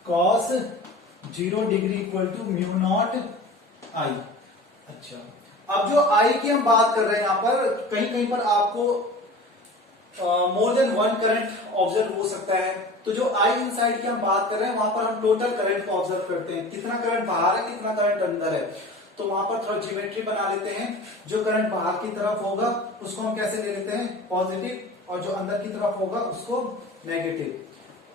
cos 0 degree equal to mu naught I. अच्छा, अब जो आई की हम बात कर रहे हैं यहाँ पर, कहीं कहीं पर आपको more than one current observe हो सकता है। तो जो आई इनसाइड की हम बात कर रहे हैं वहां पर हम टोटल करंट को ऑब्जर्व करते हैं, कितना करंट बाहर है कितना करंट अंदर है। तो वहां पर थोड़ा ज्योमेट्री बना लेते हैं। जो करंट बाहर की तरफ होगा उसको हम कैसे ले लेते हैं, पॉजिटिव, और जो अंदर की तरफ होगा उसको नेगेटिव।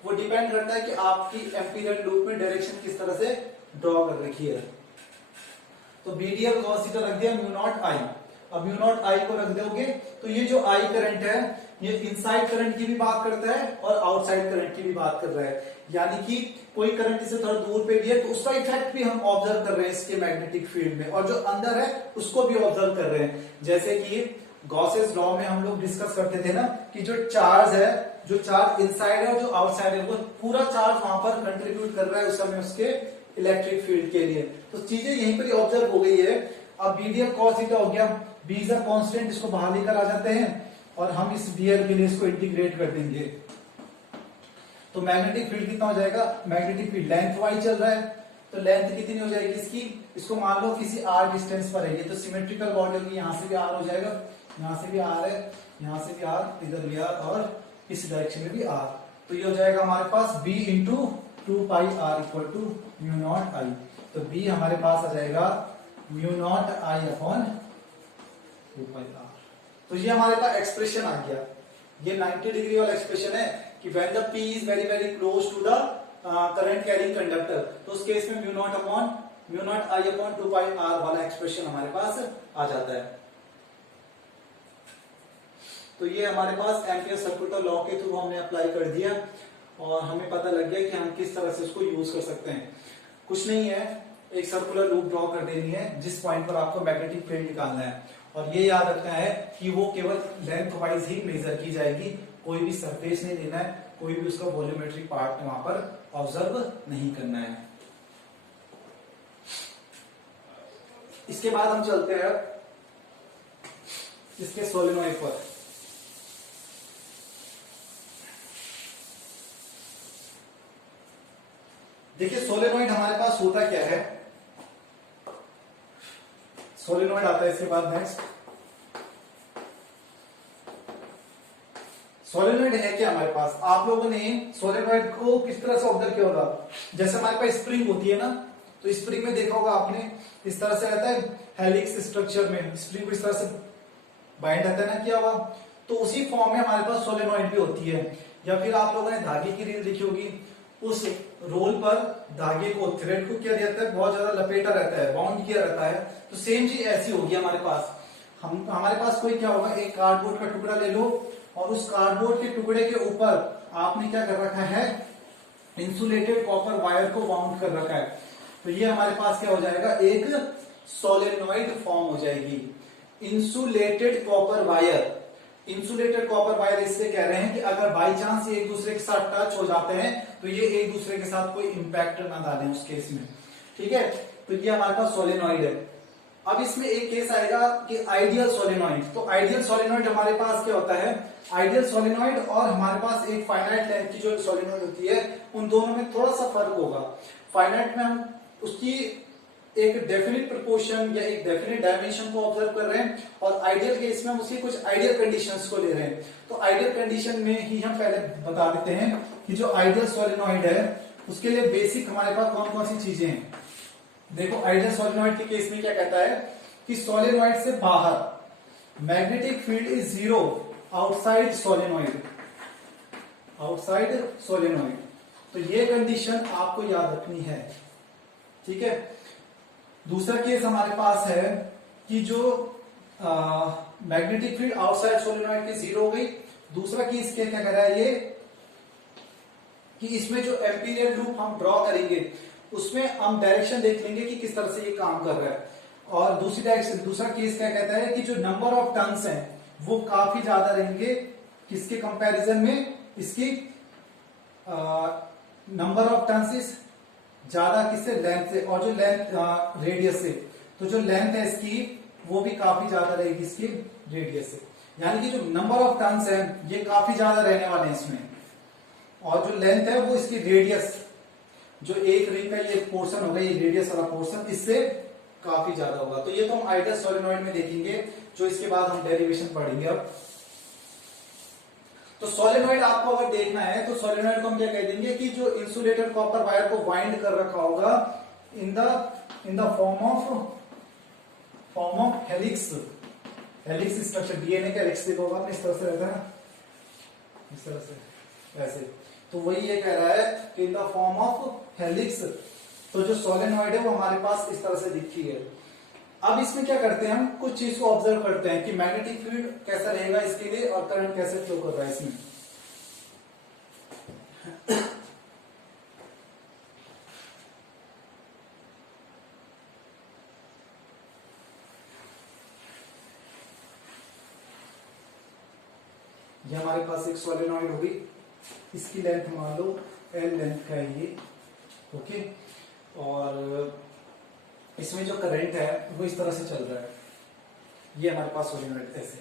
वो डिपेंड करता है कि आपकी एम्पीरियल लूप में डायरेक्शन किस तरह से ड्रॉ कर रखी है। तो बीडीएल cos थीटा रख दिया म्यू नॉट आई। अब म्यू नॉट आई को रख दोगे तो ये जो आई करंट है ये इनसाइड करंट की भी बात करता है और आउटसाइड करंट की भी बात कर रहा है। यानी कि कोई करंट इसे थोड़ा दूर पे भी है तो उसका इफेक्ट भी हम ऑब्जर्व कर रहे हैं इसके मैग्नेटिक फील्ड में, और जो अंदर है उसको भी ऑब्जर्व कर रहे हैं। जैसे कि गॉसेस लॉ में हम लोग डिस्कस करते थे ना कि जो चार्ज है, जो चार्ज इनसाइड है और जो आउटसाइड है, वो पूरा चार्ज वहां पर कंट्रीब्यूट कर रहा है उस समय उसके इलेक्ट्रिक फील्ड के लिए। तो चीजें यहीं पर ऑब्जर्व हो गई है। अब बीडीएल cos थीटा हो गया, बी इज अ कांस्टेंट, इसको बाहर लेकर आ जाते हैं और हम इस डीएल के लिए इसको इंटीग्रेट कर देंगे। तो मैग्नेटिक फील्ड कितना हो जाएगा, मैग्नेटिक फील्ड लेंथ वाइज चल रहा है तो लेंथ कितनी हो जाएगी इसकी, इसको मान लो किसी आर डिस्टेंस पर है ये, तो सिमेट्रिकल बॉडी होगी, यहाँ से भी आर हो जाएगा, यहाँ से भी आर है, यहाँ से भी आर, इधर भी आर और इस डायरेक्शन में भी आर। तो ये हो जाएगा हमारे पास B into 2 pi R equal to mu naught I. तो बी हमारे पास आ जाएगा mu naught I upon 2 pi R. तो ये हमारे पास एक्सप्रेशन आ गया। ये 90 डिग्री वाला एक्सप्रेशन है कि when the P is very very close to the current carrying conductor, तो उस केस में mu naught I upon 2 pi R वाला एक्सप्रेशन हमारे पास आ जाता है। तो ये हमारे पास एम्पियर सर्कुलर लॉ के थ्रू हमने अप्लाई कर दिया और हमें पता लग गया कि हम किस तरह से उसको यूज कर सकते हैं। कुछ नहीं है, एक सर्कुलर लूप ड्रॉ कर देनी है जिस पॉइंट पर आपको मैग्नेटिक फील्ड निकालना है, और ये याद रखना है कि वो केवल लेंथ वाइज ही मेजर की जाएगी, कोई भी सरफेस नहीं लेना है, कोई भी उसका वॉल्यूमेट्रिक पार्ट वहां पर ऑब्जर्व नहीं करना है। इसके बाद हम चलते हैं इसके सोलेनोइड पर। देखिए सोलेनोइड हमारे पास होता क्या है, सोलेनोइड आता है इसके बाद नेक्स्ट। सोलेनोइड है क्या हमारे पास, आप लोगों ने सोलेनोइड को किस तरह से ऑब्जर्व किया होगा, जैसे हमारे पास स्प्रिंग होती है ना, तो स्प्रिंग में देखा होगा आपने इस तरह से रहता है हेलिक्स स्ट्रक्चर में, स्प्रिंग को इस तरह से बाइंड रहता है ना किया हुआ, तो उसी फॉर्म में हमारे पास सोलेनोइड भी होती है। या फिर आप लोगों ने धागे की रील देखी होगी, उस रोल पर धागे को, थ्रेड को क्या रहता है, बहुत ज्यादा लपेटा रहता है, बाउंड किया रहता है। तो सेम चीज ऐसी होगी हमारे पास। हमारे पास कोई क्या होगा, एक कार्डबोर्ड का टुकड़ा ले लो और उस कार्डबोर्ड के टुकड़े के ऊपर आपने क्या कर रखा है, इंसुलेटेड कॉपर वायर को बाउंड कर रखा है। तो ये हमारे पास क्या हो जाएगा, एक सोलेनोइड फॉर्म हो जाएगी, insulated copper wire. Insulated copper wire इससे कह रहे हैं कि अगर बाई चांस ये एक दूसरे के साथ टच हो जाते हैं तो ये एक दूसरे के साथ कोई इंपैक्ट ना डालें उस केस में, ठीक है। तो ये हमारे पास सोलेनोइड है। अब इसमें एक केस आएगा कि आइडियल सोलेनोइड। तो आइडियल सोलेनोइड हमारे पास क्या होता है, आइडियल सोलेनोइड और हमारे पास एक फाइनाइट लेंथ की जो सोलेनोइड होती है, उन दोनों में थोड़ा सा फर्क होगा। फाइनाइट में हम उसकी एक डेफिनेट प्रोपोर्शन या एक डेफिनेट डायमेंशन को ऑब्जर्व कर रहे हैं, और आइडियल केस में हम उसकी कुछ आइडियल कंडीशंस को ले रहे हैं। तो आइडियल कंडीशन में ही हम पहले बता देते हैं कि जो आइडियल सोलेनोइड है उसके लिए बेसिक हमारे पास कौन कौन सी चीजें हैं। देखो आइडियल सोलेनोइड के केस में क्या कहता है कि सोलेनोइड से बाहर magnetic field is 0 outside solenoid, outside solenoid. तो ये कंडीशन आपको याद रखनी है, ठीक है। दूसरा केस हमारे पास है कि जो मैग्नेटिक फील्ड आउटसाइड सोलेनोइड की 0 हो गई। दूसरा केस क्या कह रहा है ये कि इसमें जो एम्पीरियल लूप हम ड्रॉ करेंगे उसमें हम डायरेक्शन देख लेंगे कि किस तरह से ये काम कर रहा है। और दूसरी डायरेक्शन, दूसरा केस क्या कहता है कि जो नंबर ऑफ टर्न्स हैं वो काफी ज्यादा रहेंगे किसके कंपैरिजन में, इसकी नंबर ऑफ टर्न्स इज ज्यादा किससे, लेंथ से, और जो लेंथ रेडियस से, तो जो लेंथ है इसकी वो भी काफी ज्यादा रहेगी इसकी रेडियस से। यानी कि जो नंबर ऑफ टर्न्स है ये काफी ज्यादा रहने वाले हैं इसमें, और जो लेंथ है वो इसकी रेडियस, जो एक रिंग का ये पोर्शन होगा, ये रेडियस वाला पोर्शन, इससे काफी ज्यादा होगा। तो ये तो हम आइडियल सोलेनॉइड में देखेंगे, जो इसके बाद हम डेरिवेशन पढ़ेंगे अब। तो सोलेनॉइड आपको अगर देखना है तो सोलेनॉइड को हम क्या कह देंगे कि जो इंसुलेटेड कॉपर वायर को वाइंड कर रखा होगा in the form of helix structure. DNA का हेलिक्स देखो आपने इस तरह से रहता है ना, इस तरह से ऐसे। तो वही ये कह रहा है कि in the form of helix. तो जो सोलेनॉइड है वो हमारे पास इस तरह से दिखती है। अब इसमें क्या करते हैं, हम कुछ चीज को ऑब्जर्व करते हैं कि मैग्नेटिक फील्ड कैसा रहेगा इसके लिए और करंट कैसे फ्लो कर रहा है इसमें। ये हमारे पास एक सोलेनॉइड होगी, इसकी लेंथ मान लो L लेंथ का है ये, ओके। और इसमें जो करंट है वो इस तरह से चल रहा है। ये हमारे पास सोलेनॉइड ऐसे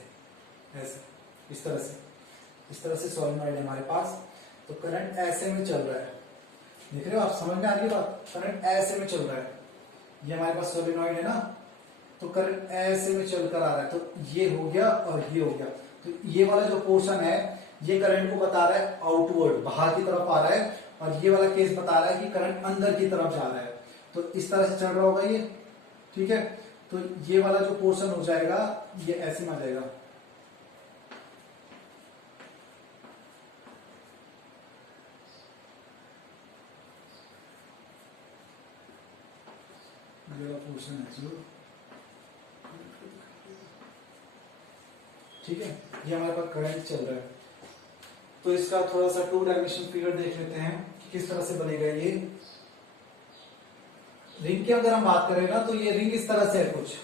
ऐसे इस तरह से सोलेनॉइड है हमारे पास। तो करंट ऐसे में चल रहा है, देख रहे हो आप, समझ में आ रही है बात। करंट ऐसे में चल रहा है, ये हमारे पास सोलेनॉइड है ना, तो करंट ऐसे में चलकर आ रहा है। तो ये हो गया और ये हो गया। तो ये वाला जो पोर्शन है ये करंट को बता रहा है आउटवर्ड, बाहर की तरफ आ रहा है, और ये वाला केस बता रहा है कि करंट अंदर की तरफ जा रहा है। तो इस तरह से चल रहा होगा ये, ठीक है। तो ये वाला जो पोर्शन हो जाएगा ये ऐसे में आ जाएगा, ये वाला पोर्शन है जो, ठीक है। ये हमारे पास करंट चल रहा है। तो इसका थोड़ा सा 2 डायमेंशन फिगर देख लेते हैं कि किस तरह से बनेगा ये। रिंग की अगर हम बात करें ना, तो ये रिंग इस तरह से है कुछ,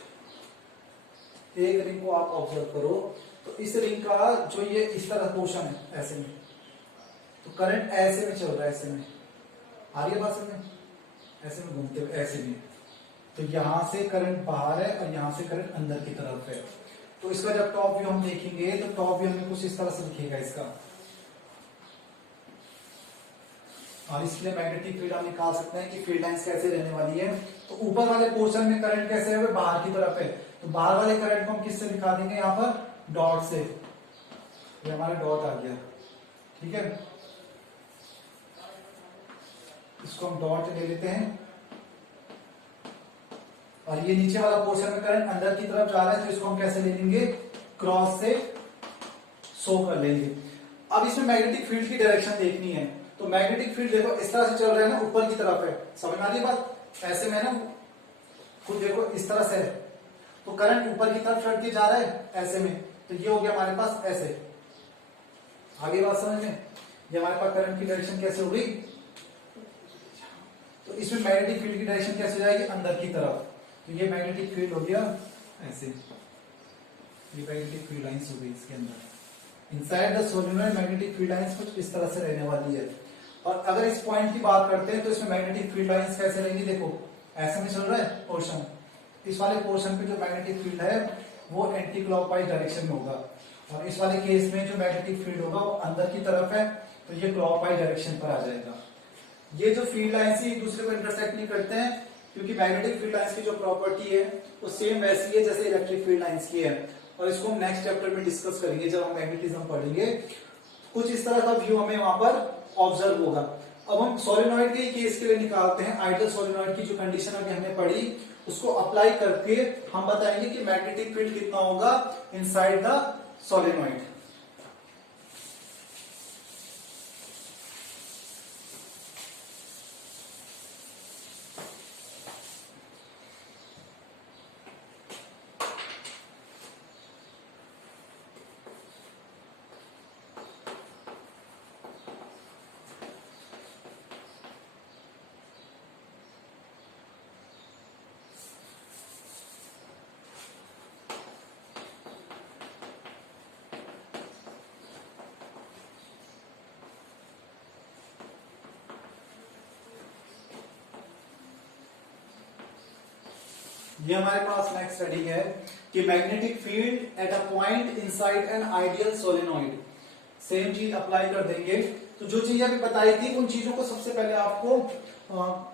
एक रिंग को आप ऑब्जर्व करो। तो इस रिंग का जो ये इस तरह पोर्शन है ऐसे में, तो करंट ऐसे में चल रहा है, ऐसे में आ रही है बात समझ में, ऐसे में घूमते हुए ऐसे में। तो यहां से करंट बाहर है और यहां से करंट अंदर की तरफ है। तो इसका जब टॉप व्यू हम देखेंगे तो टॉप व्यू में कुछ इस तरह से दिखेगा इसका। और इसके लिए मैग्नेटिक फील्ड हम निकाल सकते हैं कि फील्ड लाइंस कैसे रहने वाली है। तो ऊपर वाले पोर्शन में करंट कैसे है, बाहर की तरफ है। तो बाहर वाले करंट को हम किससे दिखा देंगे, यहाँ पर डॉट से। ये हमारा डॉट आ गया, ठीक है। इसको हम डॉट ले लेते हैं। और ये नीचे वाला पोर्शन में करंट अंदर की तरफ जा रहा है, तो इसको हम कैसे ले लेंगे, क्रॉस से शो कर लेंगे। अब इसमें मैग्नेटिक फील्ड की डायरेक्शन देखनी है। तो मैग्नेटिक फील्ड देखो इस तरह से चल रहा है ना, ऊपर की तरफ है, समझ आ रही बात। ऐसे में ना खुद देखो इस तरह से है, तो करंट ऊपर की तरफ चढ़ के जा रहा है ऐसे में। तो ये हो गया हमारे पास ऐसे, आगे बात समझ में। ये हमारे पास करंट की डायरेक्शन कैसे हो गई। तो इसमें मैग्नेटिक फील्ड की डायरेक्शन कैसे जाएगी, अंदर की तरफ। तो ये मैग्नेटिक फील्ड हो गया ऐसे, ये मैग्नेटिक फील्ड लाइंस हो गई इसके अंदर। Inside the solenoid magnetic field lines कुछ इस तरह से रहने वाली है। और अगर इस पॉइंट की बात करते हैं तो इसमें मैग्नेटिक फील्ड लाइंस कैसे रहेंगी, देखो ऐसे में चल रहा है पोर्शन। इस वाले पोर्शन पे जो मैग्नेटिक फील्ड है वो एंटी क्लॉकवाइज डायरेक्शन में होगा, और इस वाले केस में जो मैग्नेटिक फील्ड होगा वो अंदर की तरफ है, तो ये क्लॉकवाइज डायरेक्शन पर आ जाएगा। ये जो फील्ड लाइंस एक दूसरे को इंटरसेक्ट नहीं करते हैं, क्योंकि मैग्नेटिक फील्ड लाइंस की जो प्रॉपर्टी है वो सेम वैसी है जैसे इलेक्ट्रिक फील्ड लाइंस की है। और इसको हम नेक्स्ट चैप्टर में डिस्कस करेंगे जब हम मैग्नेटिज्म पढ़ेंगे। कुछ इस तरह का व्यू हमें वहां पर ऑब्जर्व होगा। अब हम सोलेनॉइड के केस के लिए निकालते हैं आइडियल सोलेनॉइड की जो कंडीशन अभी हमने पढ़ी, उसको अप्लाई करके हम बताएंगे कि मैग्नेटिक फील्ड कितना होगा इनसाइड द सोलेनॉइड। ये हमारे पास नेक्स्ट स्टडी है कि magnetic field at a point inside an ideal solenoid. Same चीज अप्लाई कर देंगे। तो जो चीज अभी बताई थी उन चीजों को सबसे पहले आपको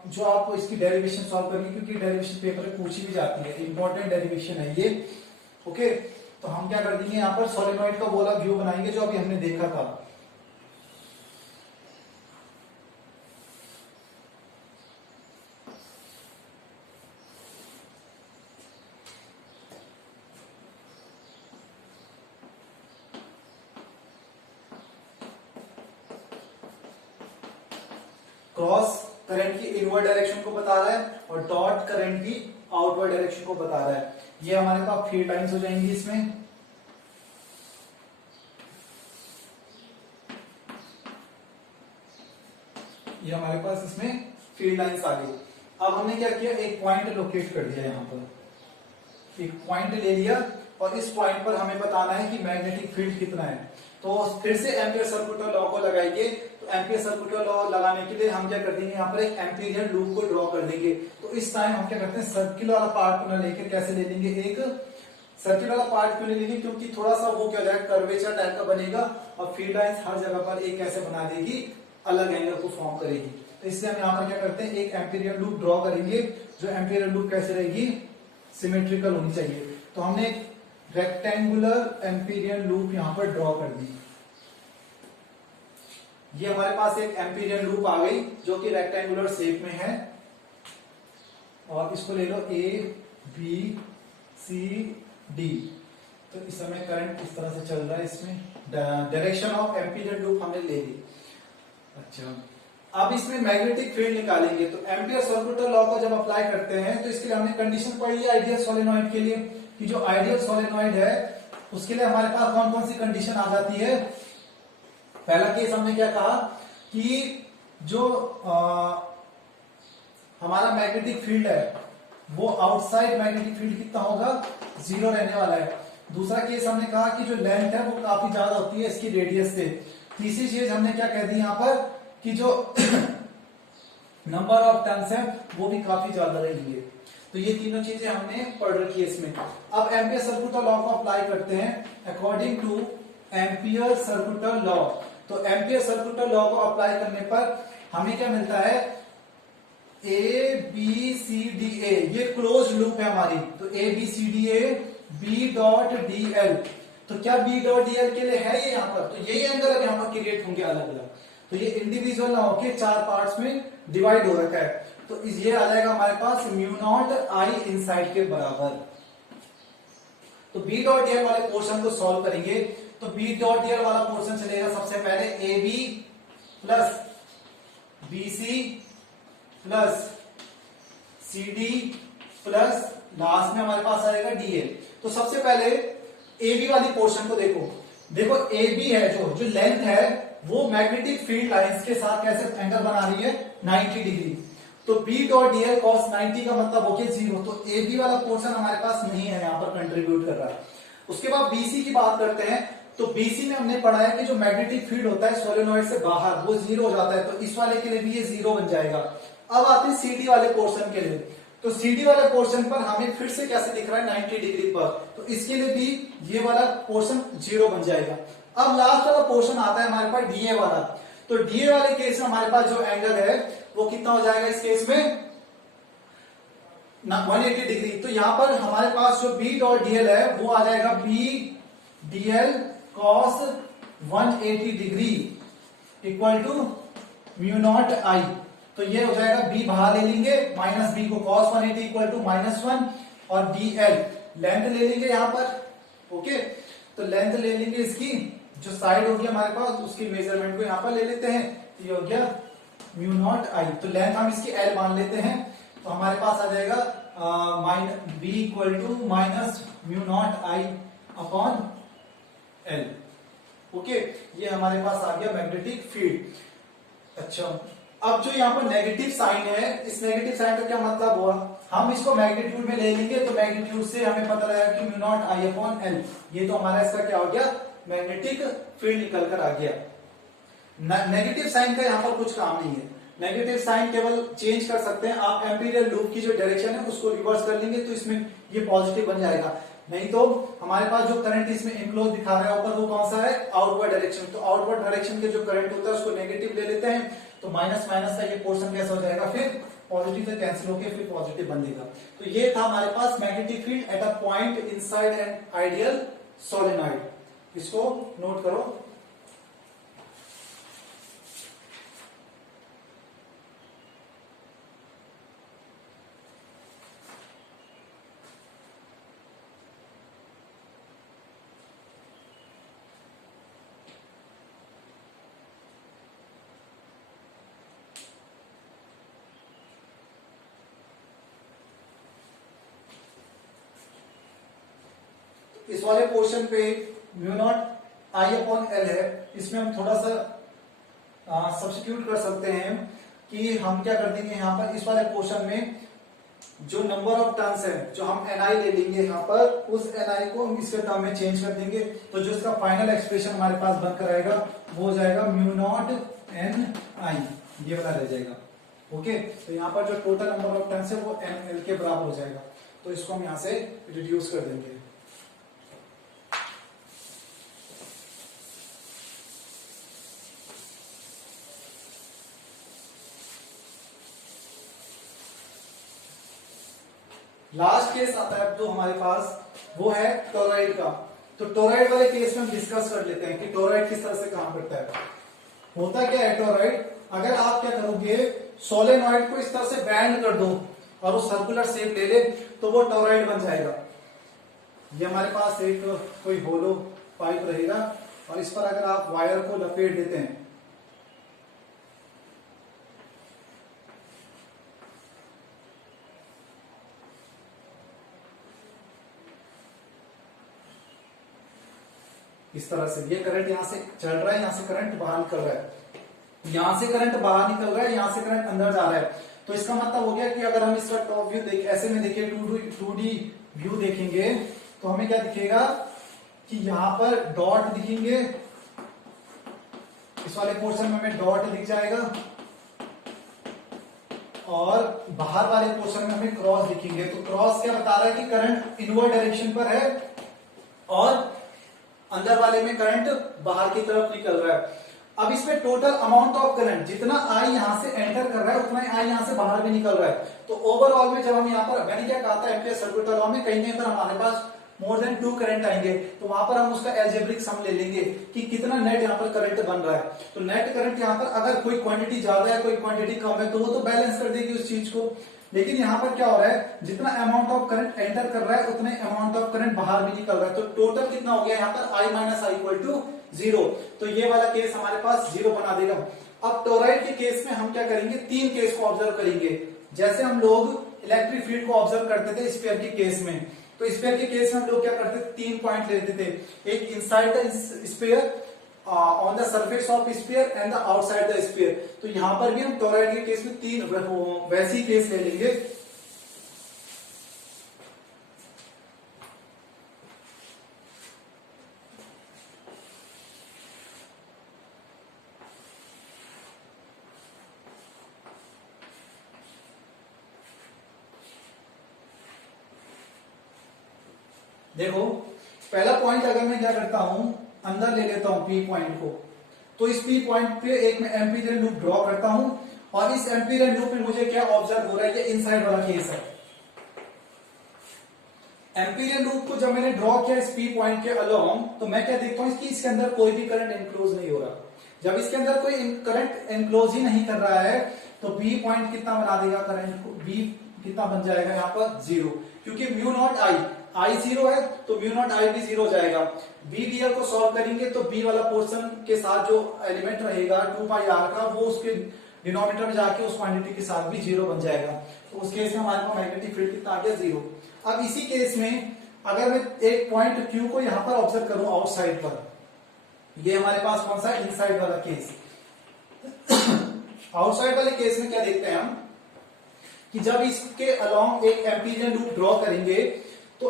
जो आप इसकी डेरिवेशन सॉल्व करेंगे, क्योंकि डेरिवेशन पेपर में पूछी भी जाती है, इंपॉर्टेंट डेरिवेशन है ये। ओके, तो हम क्या कर देंगे, यहाँ पर सोलेनोइड का वो वाला व्यू बनाएंगे जो अभी हमने देखा था। क्रॉस करंट की इनवर्ड डायरेक्शन को बता रहा है और डॉट करंट की आउटवर्ड डायरेक्शन को बता रहा है। ये हमारे पास फील्ड लाइंस हो जाएंगी इसमें। ये हमारे पास इसमें फील्ड लाइंस आ गई। अब हमने क्या किया, एक पॉइंट लोकेट कर दिया, यहां पर एक पॉइंट ले लिया और इस पॉइंट पर हमें बताना है कि मैग्नेटिक फील्ड कितना है। तो फिर से एम्पियर सर्कुलर लॉ को लगाएंगे। तो एम्पियर सर्कुलर लॉ लगाने के लिए हम क्या कर देंगे, यहाँ पर एक एम्पीरियन लूप को ड्रॉ कर देंगे। तो इस टाइम हम क्या करते हैं, सर्किल वाला पार्ट को ना लेकर कैसे ले लेंगे, एक सर्किल वाला पार्ट क्यों ले लेंगे, क्योंकि थोड़ा सा वो क्या हो जाएगा, कर्वेचर टाइप का बनेगा और फील्ड लाइंस हर जगह पर एक ऐसे बना देगी, अलग एंगल को फॉर्म करेगी। तो इसलिए हम यहाँ पर क्या करते हैं, एक एम्पीरियन लूप ड्रॉ करेंगे। जो एम्पीरियन लूप कैसे रहेगी, सिमेट्रिकल होनी चाहिए। तो हमने एक रेक्टेंगुलर एम्पीरियन लूप यहाँ पर ड्रॉ कर दी। ये हमारे पास एक एम्पीरियन लूप आ गई जो कि रेक्टेंगुलर शेप में है। और इसको ले लो ए बी सी डी। तो इस समय करंट इस तरह से चल रहा है, इसमें डायरेक्शन ऑफ एम्पीरियन लूप हमने ले ली। अच्छा, अब इसमें मैग्नेटिक फील्ड निकालेंगे। तो एम्पियर सर्कुलर लॉ को जब अप्लाई करते हैं तो इसके लिए हमने कंडीशन पढ़ लिया आइडियल सोलेनोइड के लिए, कि जो आइडियल सोलेनोइड है उसके लिए हमारे पास कौन कौन सी कंडीशन आ जाती है। पहला केस हमने क्या कहा कि जो हमारा मैग्नेटिक फील्ड है वो आउटसाइड मैग्नेटिक फील्ड कितना होगा, 0 रहने वाला है। दूसरा केस हमने कहा कि जो लेंथ है वो काफी ज्यादा होती है इसकी रेडियस से। तीसरी चीज हमने क्या कह दी यहाँ पर कि जो नंबर ऑफ टर्न्स है वो भी काफी ज्यादा रहेंगे। तो ये तीनों चीजें हमने पढ़ रखी है इसमें। अब एम्पियर सर्कुलर लॉ को अप्लाई करते हैं according to Ampere circular law. तो एम्पियर सर्कुलर लॉ को अप्लाई करने पर हमें क्या मिलता है, ए बी सी डी ए, ये क्लोज लूप है हमारी। तो A B C D A, B dot D L. तो क्या बी डॉट डी एल के लिए है ये यहाँ पर, तो यही एंगल अब यहाँ पर क्रिएट होंगे अलग अलग। तो ये इंडिविजुअल ना होके 4 पार्ट्स में डिवाइड हो रखा है। तो ये आ जाएगा हमारे पास म्यू नॉट आई इनसाइड के बराबर। तो बी डॉट डी एल वाले पोर्शन को सॉल्व करेंगे। तो बी डॉट डी एल वाला पोर्शन चलेगा सबसे पहले A B plus B C plus C D plus last में हमारे पास आएगा डी एल। तो सबसे पहले ए बी वाली पोर्शन को देखो। देखो ए बी है जो लेंथ है वो मैग्नेटिक फील्ड लाइंस के साथ कैसे एंगल बना रही है, 90 डिग्री। तो B dot D L cos 90 का मतलब हो गया 0। तो ए बी वाला पोर्शन हमारे पास नहीं है, यहाँ पर कंट्रीब्यूट कर रहा है। उसके बाद बीसी की बात करते हैं। तो बीसी में हमने पढ़ा है कि जो मैग्नेटिक फील्ड होता है सोलेनोइड से बाहर वो 0 हो जाता है। तो इस वाले के लिए भी ये 0 बन जाएगा। अब आते हैं सीडी वाले पोर्शन के लिए। तो सीडी वाले पोर्शन पर हमें फिर से कैसे दिख रहा है, 90 डिग्री पर। तो इसके लिए भी ये वाला पोर्शन 0 बन जाएगा। अब लास्ट वाला पोर्शन आता है हमारे पास डीए वाला। तो डीए वाले केस में हमारे पास जो एंगल है वो कितना हो जाएगा इस केस में, 180 डिग्री। तो यहां पर हमारे पास जो बी डॉट डीएल है वो आ जाएगा B DL cos 180 degree equal to mu naught I. तो ये हो जाएगा बी बाहर ले लेंगे, माइनस बी को कॉस 180 इक्वल टू -1 और डी एल लेंथ ले लेंगे यहां पर। ओके, तो लेंथ ले लेंगे इसकी, जो साइड होगी हमारे पास उसकी मेजरमेंट को यहां पर ले लेते हैं। तो ये हो गया म्यू नॉट आई। तो लेंथ हम इसकी एल मान लेते हैं। तो हमारे पास आ जाएगा B equal to minus mu naught I upon L. Okay, ये हमारे पास आ गया मैग्नेटिक फील्ड। अच्छा, अब जो यहाँ पर नेगेटिव साइन है, इस नेगेटिव साइन का क्या मतलब हुआ, हम इसको मैग्नीट्यूड में ले लेंगे। तो मैग्नीट्यूड से हमें पता लगेगा कि mu naught I upon L. ये तो हमारा इसका क्या हो गया, मैग्नेटिक फील्ड निकल कर आ गया। नेगेटिव साइन का यहाँ पर कुछ काम नहीं है। नेगेटिव साइन केवल चेंज कर सकते हैं आप, एम्पीरियल लूप की जो डायरेक्शन है उसको रिवर्स कर लेंगे तो इसमें ये पॉजिटिव बन जाएगा। नहीं तो हमारे पास जो करंट इसमें इनक्लोज दिखा रहा है ऊपर वो कौन सा है, आउटवर्ड डायरेक्शन। तो आउटवर्ड डायरेक्शन के जो करंट होता है उसको नेगेटिव ले लेते हैं, तो माइनस माइनस का ये पोर्शन कैसा हो जाएगा, फिर पॉजिटिव से कैंसिल होकर फिर पॉजिटिव बन देगा। तो ये था हमारे पास magnetic field at a point inside an ideal solenoid. इसको नोट करो। इस वाले पोर्शन पे mu naught I upon L है, इसमें हम थोड़ा सा सब्स्टिट्यूट कर सकते हैं कि हम क्या कर देंगे यहाँ पर इस वाले पोर्शन में जो नंबर ऑफ टर्न्स है जो हम एनआई ले लेंगे यहाँ पर, उस एनआई को हम इसके टर्म में चेंज कर देंगे। तो जो इसका फाइनल एक्सप्रेशन हमारे पास बनकर आएगा वो हो जाएगा म्यू नॉट एन आई, ये वाला रह जाएगा। ओके, तो यहाँ पर जो टोटल नंबर ऑफ टर्न्स है वो एन एल के बराबर हो जाएगा। तो इसको हम यहाँ से रिड्यूस कर देंगे। लास्ट केस आता है जो हमारे पास वो है टोरॉइड का। तो टोरॉइड वाले केस में हम डिस्कस कर लेते हैं कि टोरॉइड किस तरह से काम करता है। होता क्या है टोरॉइड, अगर आप क्या करोगे सोलेनॉइड को इस तरह से बैंड कर दो और वो सर्कुलर शेप ले ले तो वो टोरॉइड बन जाएगा। ये हमारे पास एक कोई होलो पाइप रहेगा और इस पर अगर आप वायर को लपेट देते हैं इस तरह से, ये करंट यहां से चल रहा है, यहां से करंट बाहर निकल रहा है, यहां से करंट बाहर निकल रहा है, यहां से करंट अंदर जा रहा है। तो इसका मतलब हो गया कि अगर हम इसका टॉप व्यू देख ऐसे में देखिए 2D व्यू देखेंगे तो हमें क्या दिखेगा कि यहां पर डॉट दिखेंगे, इस वाले पोर्शन में हमें डॉट दिख जाएगा और बाहर वाले पोर्शन में हमें क्रॉस दिखेंगे। तो क्रॉस क्या बता रहा है कि करंट इनवर्ड डायरेक्शन पर है और अंदर वाले में करंट बाहर की तरफ निकल रहा है। अब इसमें टोटल अमाउंट ऑफ करंट जितना आई यहां से एंटर कर रहा है उतना आई यहां से बाहर भी निकल रहा है। तो ओवरऑल में जब हम यहाँ पर, मैंने क्या कहा था एम्पियर सर्किट लॉ में, कहीं पर हमारे पास मोर देन 2 करंट आएंगे तो वहां पर हम उसका एल्जेब्रिक सम ले लेंगे कि कितना नेट यहाँ पर करंट बन रहा है। तो नेट करंट यहाँ पर अगर कोई क्वांटिटी ज्यादा है कोई क्वांटिटी कम है तो वो तो बैलेंस कर देगी उस चीज को। लेकिन यहाँ पर क्या हो रहा है, जितना अमाउंट ऑफ करंट एंटर कर रहा है उतने अमाउंट ऑफ करंट बाहर भी निकल रहा है। तो टोटल कितना हो गया यहाँ पर I minus I equal to 0। तो ये वाला केस हमारे पास 0 बना देगा। अब टोरॉइड के केस में हम क्या करेंगे, 3 केस को ऑब्जर्व करेंगे। जैसे हम लोग इलेक्ट्रिक फील्ड को ऑब्जर्व करते थे स्फीयर के केस में, तो स्फीयर के केस में हम लोग क्या करते थे, 3 पॉइंट लेते थे, एक inside the sphere, on the surface of sphere and the outside the sphere. तो यहां पर भी हम टोरॉइड के केस में 3 वैसी केस ले लेंगे। देखो पहला पॉइंट अगर मैं क्या करता हूं, अंदर ले लेता हूं पी पॉइंट को, तो इस पी पॉइंट पे एक मैं एम्पीरियल लूप ड्रॉ करता हूं और इस एम्पीरियल लूप में मुझे क्या ऑब्जर्व हो रहा है, ये इनसाइड वाला केस है। एम्पीरियल लूप को जब मैंने ड्रॉ किया इस पी पॉइंट के अलोंग, तो मैं क्या देखता हूं कि इसके अंदर कोई भी करंट एनक्लोज नहीं हो रहा। जब इसके अंदर कोई करंट एनक्लोज ही नहीं कर रहा है तो बी पॉइंट कितना बना देगा करंट को, बी कितना बन जाएगा यहाँ पर 0, क्योंकि म्यू नॉट आई 0 है तो म्यू नॉट आई भी 0 हो जाएगा। बी डीएल को सॉल्व करेंगे तो बी वाला पोर्शन के साथ जो एलिमेंट रहेगा 2 पाई आर का, वो उसके डिनोमिनेटर में जाके उस क्वांटिटी के साथ भी 0 बन जाएगा। तो उस केस में हमारे पास मैग्नेटिक फील्ड कितना आ गया 0। अब इसी केस में अगर मैं एक पॉइंट Q को यहां पर ऑब्जर्व करूं आउटसाइड पर, ये हमारे पास कौन सा है, इनसाइड वाला केस। आउटसाइड वाले केस में क्या देखते हैं हम कि जब इसके अलोंग एक एम्पीरियल लूप ड्रॉ करेंगे तो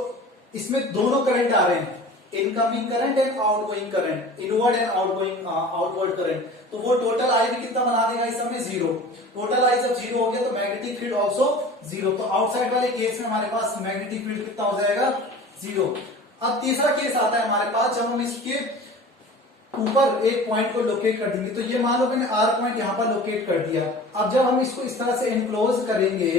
इसमें दोनों करंट आ रहे हैं, incoming current and outgoing current, inward and outward current. तो वो टोटल आई भी कितना बना देगा इस समय 0। टोटल आई जब 0 हो गया तो मैग्नेटिक फील्ड ऑल्सो 0। तो आउटसाइड वाले केस में हमारे पास मैग्नेटिक फील्ड कितना हो जाएगा 0। अब तीसरा केस आता है हमारे पास, जब हम इसके ऊपर एक पॉइंट को लोकेट कर देंगे। तो ये मान लो मैंने R पॉइंट यहां पर लोकेट कर दिया। अब जब हम इसको इस तरह से एनक्लोज करेंगे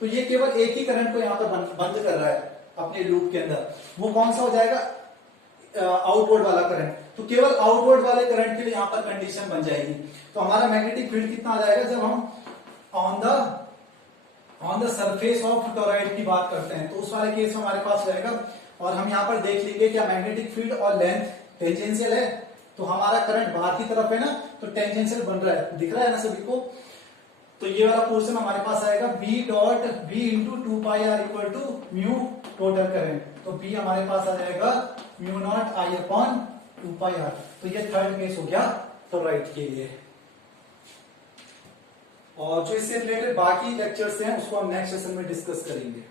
तो ये केवल एक ही करंट को यहां पर बंद कर रहा है अपने लूप के अंदर। वो कौन सा हो जाएगा? आउटवर्ड वाला करंट। तो केवल आउटवर्ड वाले करंट के लिए यहां पर कंडीशन बन जाएगी। तो हमारा मैग्नेटिक फील्ड कितना आ जाएगा जब हम on the surface of toroid की बात करते हैं, तो उस वाले केस में हमारे पास रहेगा। और हम यहां पर देख लेंगे क्या मैग्नेटिक फील्ड और लेंथ टेंजेंशियल है, तो हमारा करंट बाहर की तरफ है ना, तो टेंजेंशियल बन रहा है, दिख रहा है ना सभी को। तो ये वाला पोर्शन हमारे पास आएगा B dot B into 2πr equal to mu total current. तो B हमारे पास आ जाएगा mu naught I upon 2πr। तो ये थर्ड केस हो गया टोरॉइड के लिए। और जो इससे रिलेटेड बाकी लेक्चर्स हैं उसको हम नेक्स्ट सेशन में डिस्कस करेंगे।